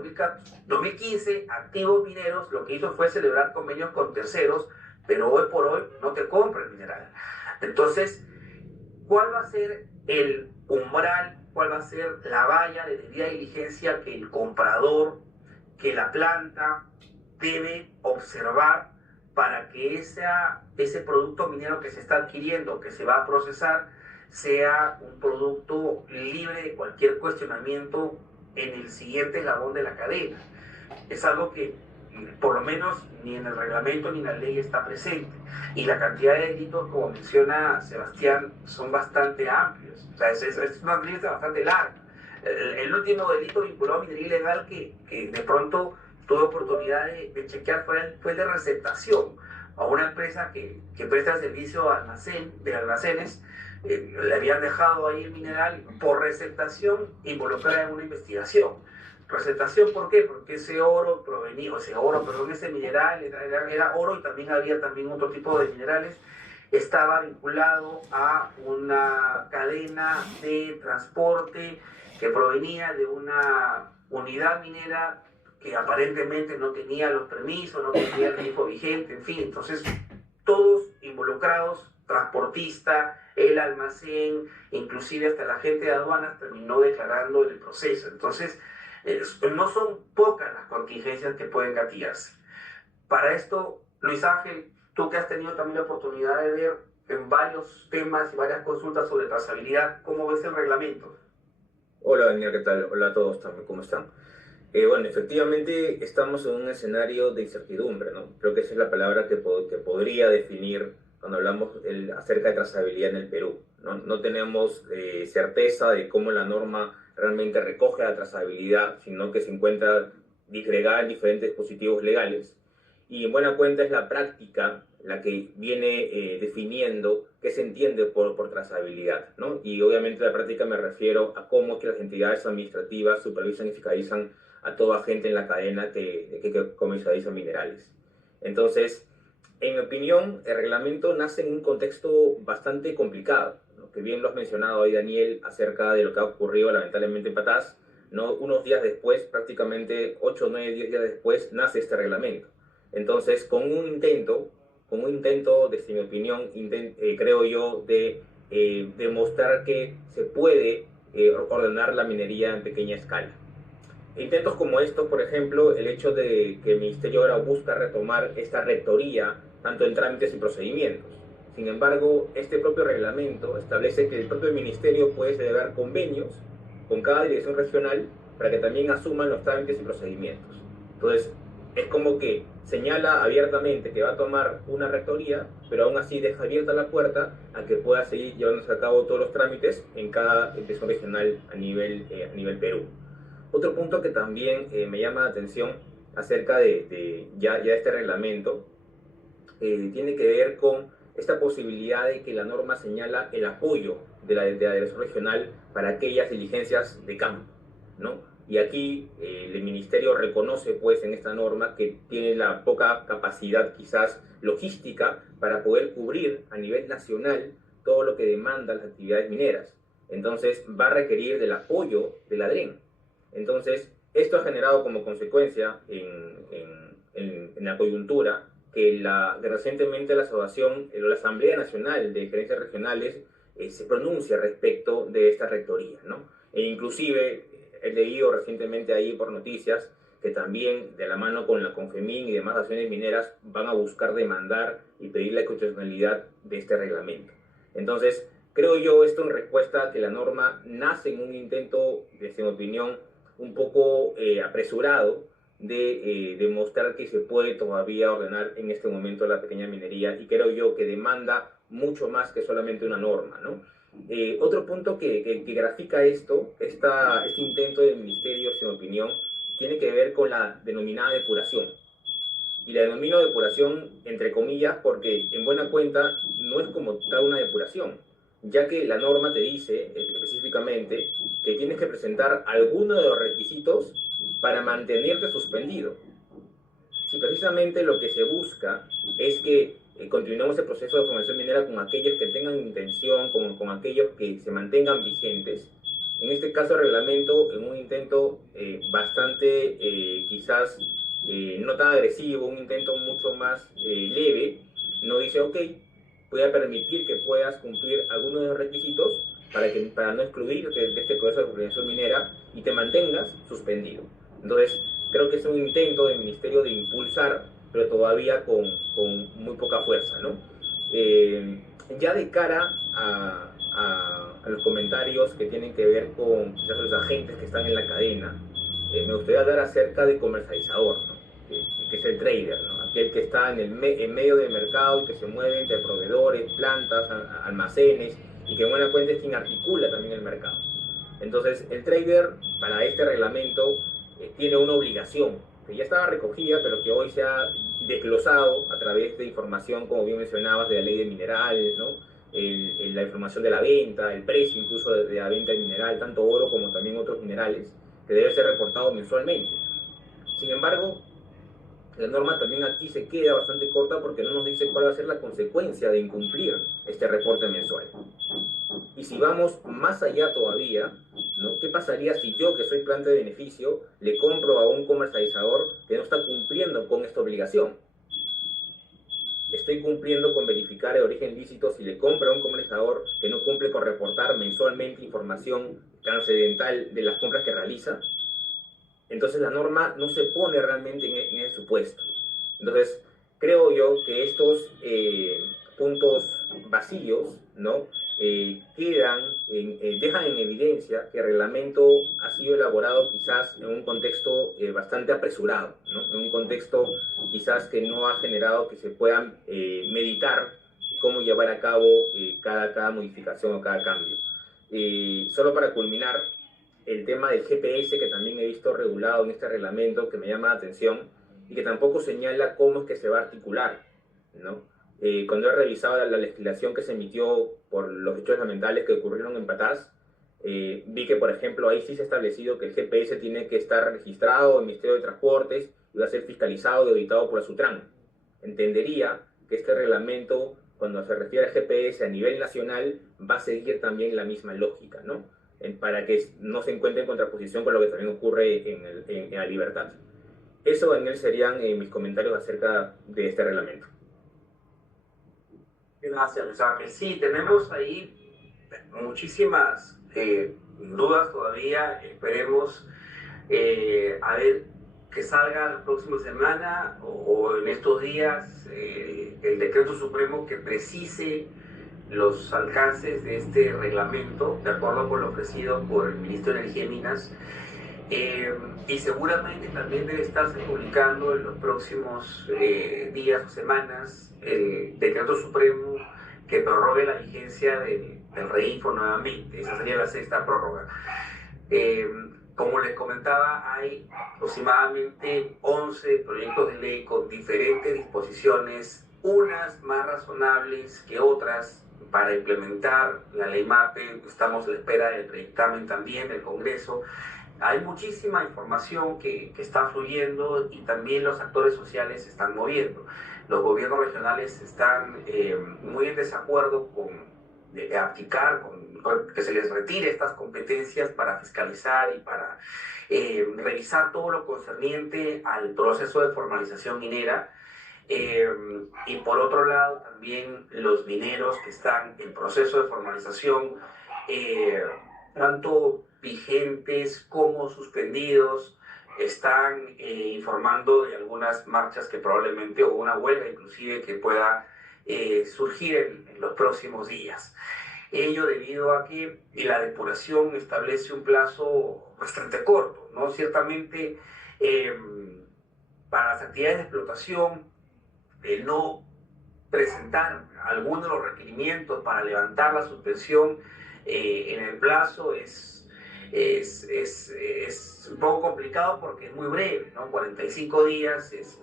2015, Activos Mineros lo que hizo fue celebrar convenios con terceros, pero hoy por hoy no te compra el mineral. Entonces, ¿cuál va a ser el umbral, cuál va a ser la valla de debida diligencia que el comprador, que la planta debe observar para que ese producto minero que se está adquiriendo, que se va a procesar, sea un producto libre de cualquier cuestionamiento en el siguiente eslabón de la cadena? Es algo que por lo menos ni en el reglamento ni en la ley está presente, y la cantidad de delitos, como menciona Sebastián, son bastante amplios. O sea, es una lista bastante larga. El último delito vinculado a minería ilegal que de pronto tuve oportunidad de chequear fue el de receptación a una empresa que presta servicio de almacenes, le habían dejado ahí el mineral por receptación involucrada en una investigación. ¿Receptación por qué? Porque ese oro provenía, ese mineral era oro y también había otro tipo de minerales, estaba vinculado a una cadena de transporte que provenía de una unidad minera que aparentemente no tenía los permisos, no tenía el registro vigente, en fin, entonces todos involucrados, transportista, el almacén, inclusive hasta la gente de aduanas terminó declarando en el proceso. Entonces, no son pocas las contingencias que pueden gatillarse. Para esto, Luis Ángel, tú que has tenido también la oportunidad de ver en varios temas y varias consultas sobre trazabilidad, ¿cómo ves el reglamento? Hola Daniel, ¿qué tal? Hola a todos también, ¿cómo están? Bueno, efectivamente estamos en un escenario de incertidumbre, ¿no? Creo que esa es la palabra que podría definir cuando hablamos acerca de trazabilidad en el Perú, ¿no? No tenemos certeza de cómo la norma realmente recoge la trazabilidad, sino que se encuentra disgregada en diferentes dispositivos legales. Y en buena cuenta es la práctica la que viene definiendo qué se entiende por trazabilidad, ¿no? Y obviamente la práctica me refiero a cómo es que las entidades administrativas supervisan y fiscalizan a toda gente en la cadena que comercializa minerales. Entonces, en mi opinión, el reglamento nace en un contexto bastante complicado, ¿no? Que bien lo has mencionado hoy, Daniel, acerca de lo que ha ocurrido lamentablemente en Patás, ¿no? Unos días después, prácticamente 8, 9, 10 días después, nace este reglamento. Entonces, con un intento, desde mi opinión, creo yo, de demostrar que se puede ordenar la minería en pequeña escala. Intentos como estos, por ejemplo, el hecho de que el Ministerio ahora busca retomar esta rectoría, tanto en trámites y procedimientos. Sin embargo, este propio reglamento establece que el propio Ministerio puede celebrar convenios con cada dirección regional para que también asuman los trámites y procedimientos. Entonces, es como que señala abiertamente que va a tomar una rectoría, pero aún así deja abierta la puerta a que pueda seguir llevándose a cabo todos los trámites en cada dirección regional a nivel Perú. Otro punto que también me llama la atención acerca de este reglamento tiene que ver con esta posibilidad de que la norma señala el apoyo de la dirección regional para aquellas diligencias de campo, ¿no? Y aquí el Ministerio reconoce pues en esta norma que tiene la poca capacidad quizás logística para poder cubrir a nivel nacional todo lo que demandan las actividades mineras. Entonces va a requerir del apoyo de la DREN. Entonces, esto ha generado como consecuencia en la coyuntura que recientemente la Asamblea Nacional de Gerencias Regionales se pronuncia respecto de esta rectoría, ¿no? E inclusive he leído recientemente ahí por noticias que también de la mano con la CONFEMIN y demás acciones mineras van a buscar demandar y pedir la constitucionalidad de este reglamento. Entonces, creo yo esto en respuesta a que la norma nace en un intento, desde mi opinión, un poco apresurado de demostrar que se puede todavía ordenar en este momento la pequeña minería, y creo yo que demanda mucho más que solamente una norma, ¿no? Otro punto que grafica este intento del Ministerio, en mi opinión, tiene que ver con la denominada depuración. Y la denomino depuración entre comillas porque en buena cuenta no es como tal una depuración, ya que la norma te dice específicamente que tienes que presentar alguno de los requisitos para mantenerte suspendido. Si precisamente lo que se busca es que continuemos el proceso de formación minera con aquellos que tengan intención, con aquellos que se mantengan vigentes, en este caso el reglamento, en un intento bastante quizás no tan agresivo, un intento mucho más leve, no dice, ok, voy a permitir que puedas cumplir algunos de los requisitos para no excluirte de este proceso de formación minera y te mantengas suspendido. Entonces, creo que es un intento del Ministerio de impulsar, pero todavía con muy poca fuerza, ¿no? Ya de cara a los comentarios que tienen que ver con quizás los agentes que están en la cadena, me gustaría hablar acerca del comercializador, ¿no? que es el trader, ¿no? Aquel que está en medio del mercado y que se mueve entre proveedores, plantas, almacenes, y que en buena cuenta es quien articula también el mercado. Entonces, el trader, para este reglamento, tiene una obligación que ya estaba recogida, pero que hoy se ha desglosado a través de información, como bien mencionabas, de la ley de minerales, ¿no? la información de la venta, el precio incluso de la venta del mineral, tanto oro como también otros minerales, que debe ser reportado mensualmente. Sin embargo, la norma también aquí se queda bastante corta porque no nos dice cuál va a ser la consecuencia de incumplir este reporte mensual. Y si vamos más allá todavía, ¿no? ¿Qué pasaría si yo, que soy planta de beneficio, le compro a un comercializador que no está cumpliendo con esta obligación? Estoy cumpliendo con verificar el origen lícito si le compro a un comercializador que no cumple con reportar mensualmente información transcendental de las compras que realiza. Entonces la norma no se pone realmente en ese supuesto. Entonces, creo yo que estos puntos vacíos, ¿no? Dejan en evidencia que el reglamento ha sido elaborado quizás en un contexto bastante apresurado, ¿no? En un contexto quizás que no ha generado que se puedan meditar cómo llevar a cabo cada modificación o cada cambio. Solo para culminar, el tema del GPS, que también he visto regulado en este reglamento, que me llama la atención, y que tampoco señala cómo es que se va a articular, ¿no? Cuando he revisado la legislación que se emitió por los hechos lamentables que ocurrieron en Patás, vi que, por ejemplo, ahí sí se ha establecido que el GPS tiene que estar registrado en el Ministerio de Transportes y va a ser fiscalizado y auditado por la Sutran. Entendería que este reglamento, cuando se refiere al GPS a nivel nacional, va a seguir también la misma lógica, ¿no? Para que no se encuentre en contraposición con lo que también ocurre en la libertad. Eso, Daniel, serían mis comentarios acerca de este reglamento. Gracias, Luis Ángel. Sí, tenemos ahí muchísimas dudas todavía. Esperemos a ver que salga la próxima semana o en estos días el decreto supremo que precise los alcances de este reglamento, de acuerdo con lo ofrecido por el Ministro de Energía y Minas, y seguramente también debe estarse publicando en los próximos días o semanas el decreto supremo que prorrogue la vigencia del REINFO nuevamente. Esa sería la sexta prórroga. Como les comentaba, hay aproximadamente 11 proyectos de ley con diferentes disposiciones, unas más razonables que otras, para implementar la ley MAPE. Estamos a la espera del dictamen también del Congreso. Hay muchísima información que está fluyendo y también los actores sociales se están moviendo. Los gobiernos regionales están muy en desacuerdo con abdicar, con que se les retire estas competencias para fiscalizar y para revisar todo lo concerniente al proceso de formalización minera. Y por otro lado también los mineros que están en proceso de formalización, tanto vigentes como suspendidos, están informando de algunas marchas que probablemente, o una huelga inclusive, que pueda surgir en los próximos días. Ello debido a que la depuración establece un plazo bastante corto, ¿no? Ciertamente, para las actividades de explotación, el no presentar alguno de los requerimientos para levantar la suspensión en el plazo es un poco complicado porque es muy breve, ¿no? 45 días, es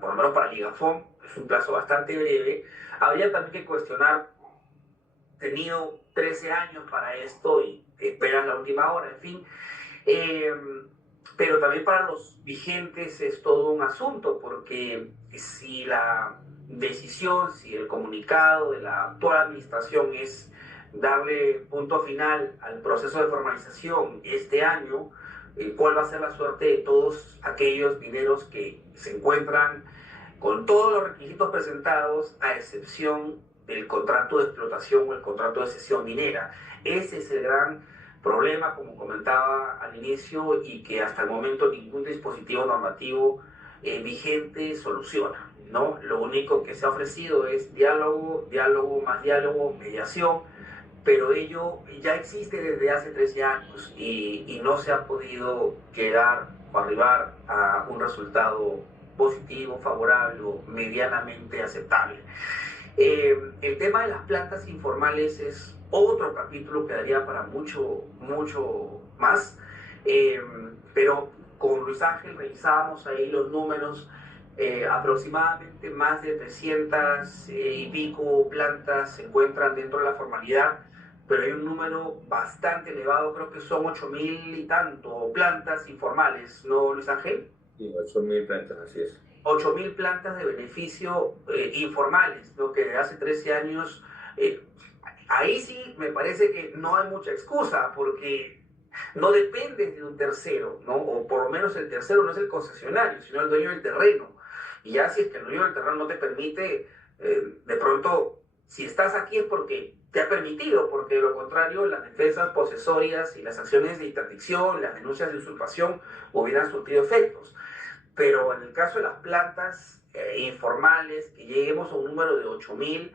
por lo menos para Ligafón, es un plazo bastante breve. Habría también que cuestionar, tenido 13 años para esto y esperan la última hora, en fin. Pero también para los vigentes es todo un asunto, porque si la decisión, si el comunicado de la actual administración es darle punto final al proceso de formalización este año, ¿cuál va a ser la suerte de todos aquellos mineros que se encuentran con todos los requisitos presentados, a excepción del contrato de explotación o el contrato de cesión minera? Ese es el gran problema, como comentaba al inicio, y que hasta el momento ningún dispositivo normativo vigente soluciona, ¿no? Lo único que se ha ofrecido es diálogo, más diálogo, mediación, pero ello ya existe desde hace 13 años y no se ha podido quedar o arribar a un resultado positivo, favorable o medianamente aceptable. El tema de las plantas informales es otro capítulo que daría para mucho más, pero con Luis Ángel revisábamos ahí los números. aproximadamente más de 300 y pico plantas se encuentran dentro de la formalidad, pero hay un número bastante elevado, creo que son 8.000 y tanto plantas informales, ¿no, Luis Ángel? Sí, 8.000 plantas, así es. 8.000 plantas de beneficio informales, ¿no? Que desde hace 13 años, eh, ahí sí me parece que no hay mucha excusa, porque no dependes de un tercero, ¿no? O por lo menos el tercero no es el concesionario, sino el dueño del terreno. Y ya si es que el dueño del terreno no te permite, de pronto, si estás aquí es porque te ha permitido, porque de lo contrario las defensas posesorias y las acciones de interdicción, las denuncias de usurpación hubieran surtido efectos. Pero en el caso de las plantas informales, que lleguemos a un número de 8.000,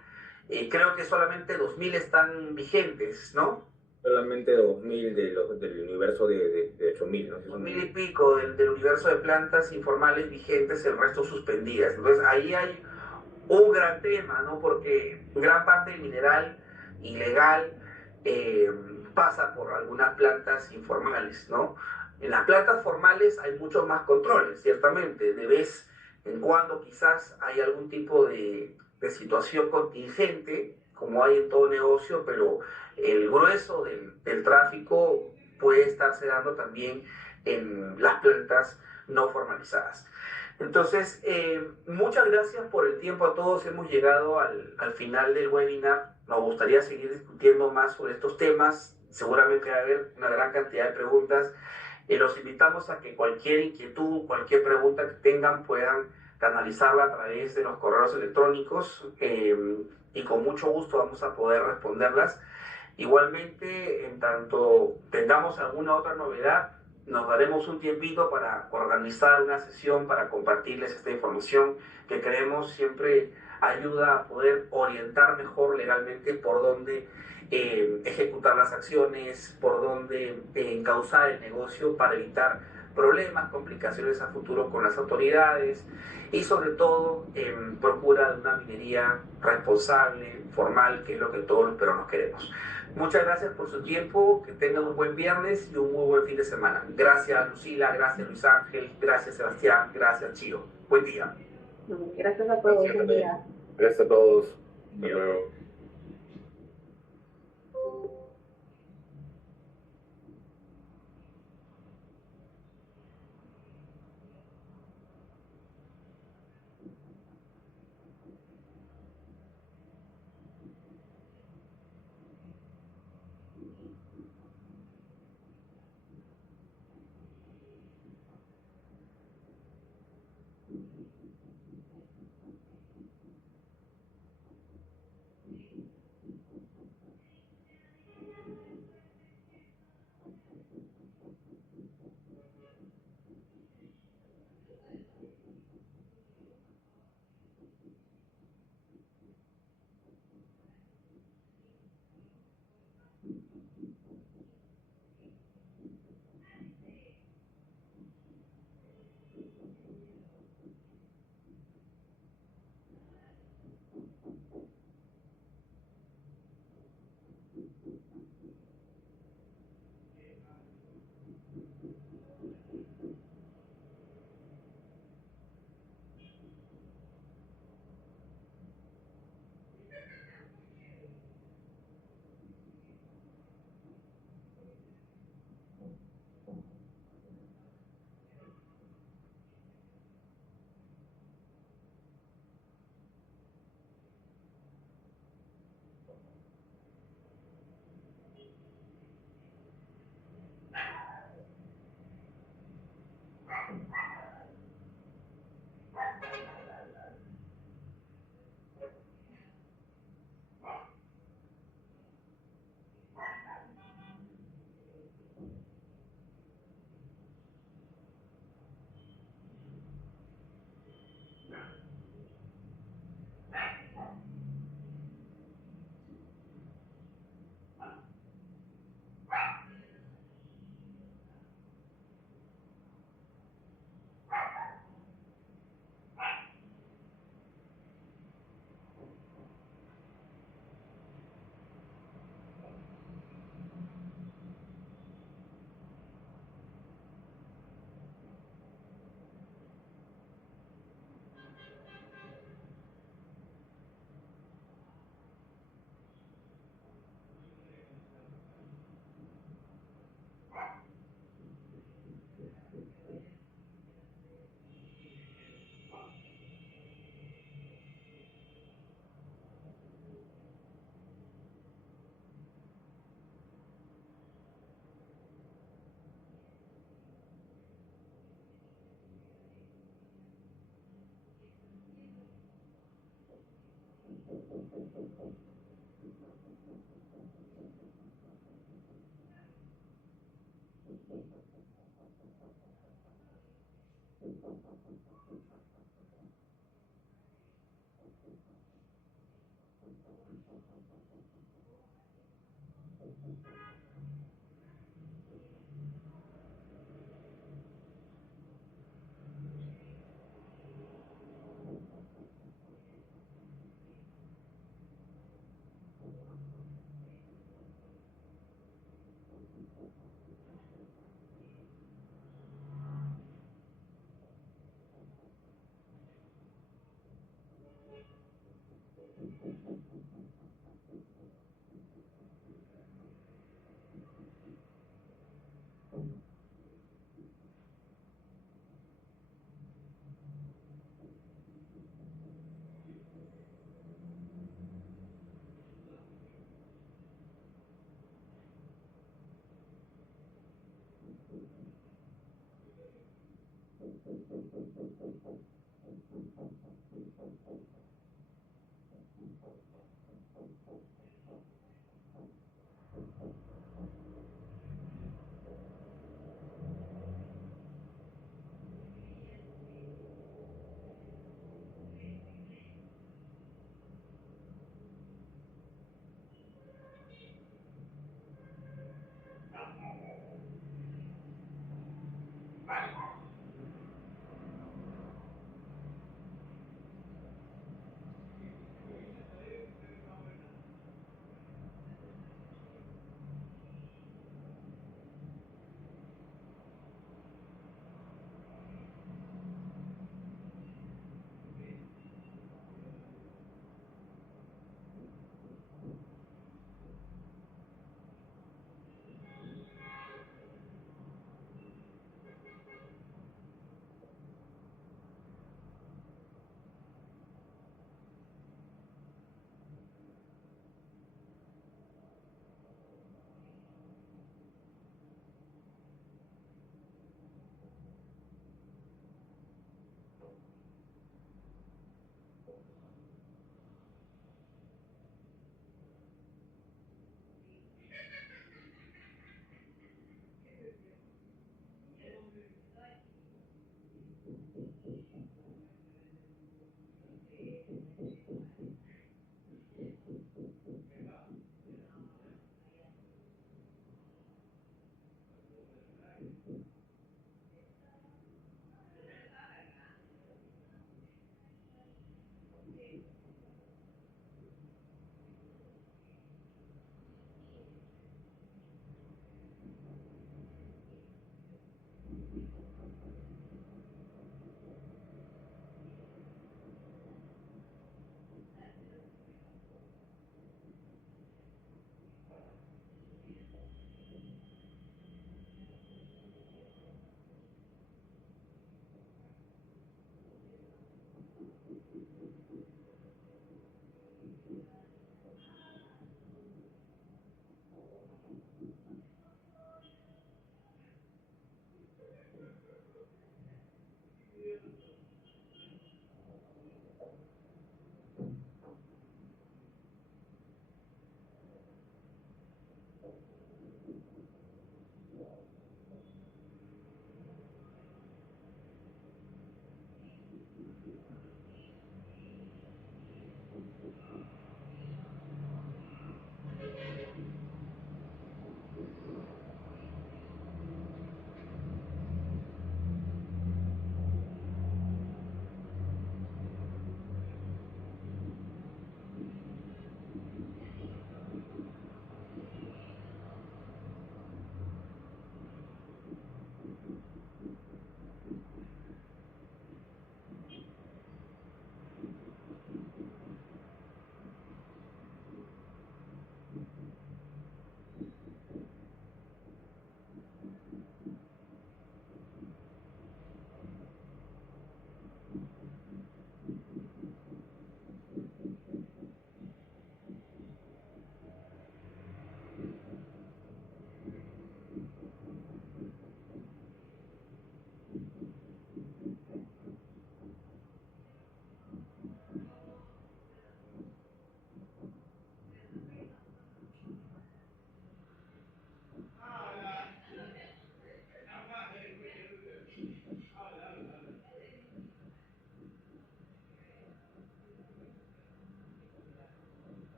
creo que solamente 2.000 están vigentes, ¿no? Solamente 2.000 del universo de 8.000, ¿no? Si 2.000 y pico del universo de plantas informales vigentes, el resto suspendidas. Entonces ahí hay un gran tema, ¿no? Porque gran parte del mineral ilegal eh, pasa por algunas plantas informales, ¿no? En las plantas formales hay muchos más controles, ciertamente. De vez en cuando quizás hay algún tipo de situación contingente, como hay en todo negocio, pero el grueso del tráfico puede estarse dando también en las plantas no formalizadas. Entonces, muchas gracias por el tiempo a todos. Hemos llegado al final del webinar. Nos gustaría seguir discutiendo más sobre estos temas. Seguramente va a haber una gran cantidad de preguntas. Los invitamos a que cualquier inquietud, cualquier pregunta que tengan puedan canalizarla a través de los correos electrónicos y con mucho gusto vamos a poder responderlas. Igualmente, en tanto tengamos alguna otra novedad, nos daremos un tiempito para organizar una sesión para compartirles esta información que creemos siempre ayuda a poder orientar mejor legalmente por dónde ejecutar las acciones, por dónde encauzar el negocio para evitar problemas, complicaciones a futuro con las autoridades y sobre todo en procura de una minería responsable, formal, que es lo que todos los peruanos queremos. Muchas gracias por su tiempo, que tengan un buen viernes y un muy buen fin de semana. Gracias Lucila, gracias Luis Ángel, gracias Sebastián, gracias Chiro. Buen día. Gracias a todos. Buen día. Gracias a todos. Hasta luego.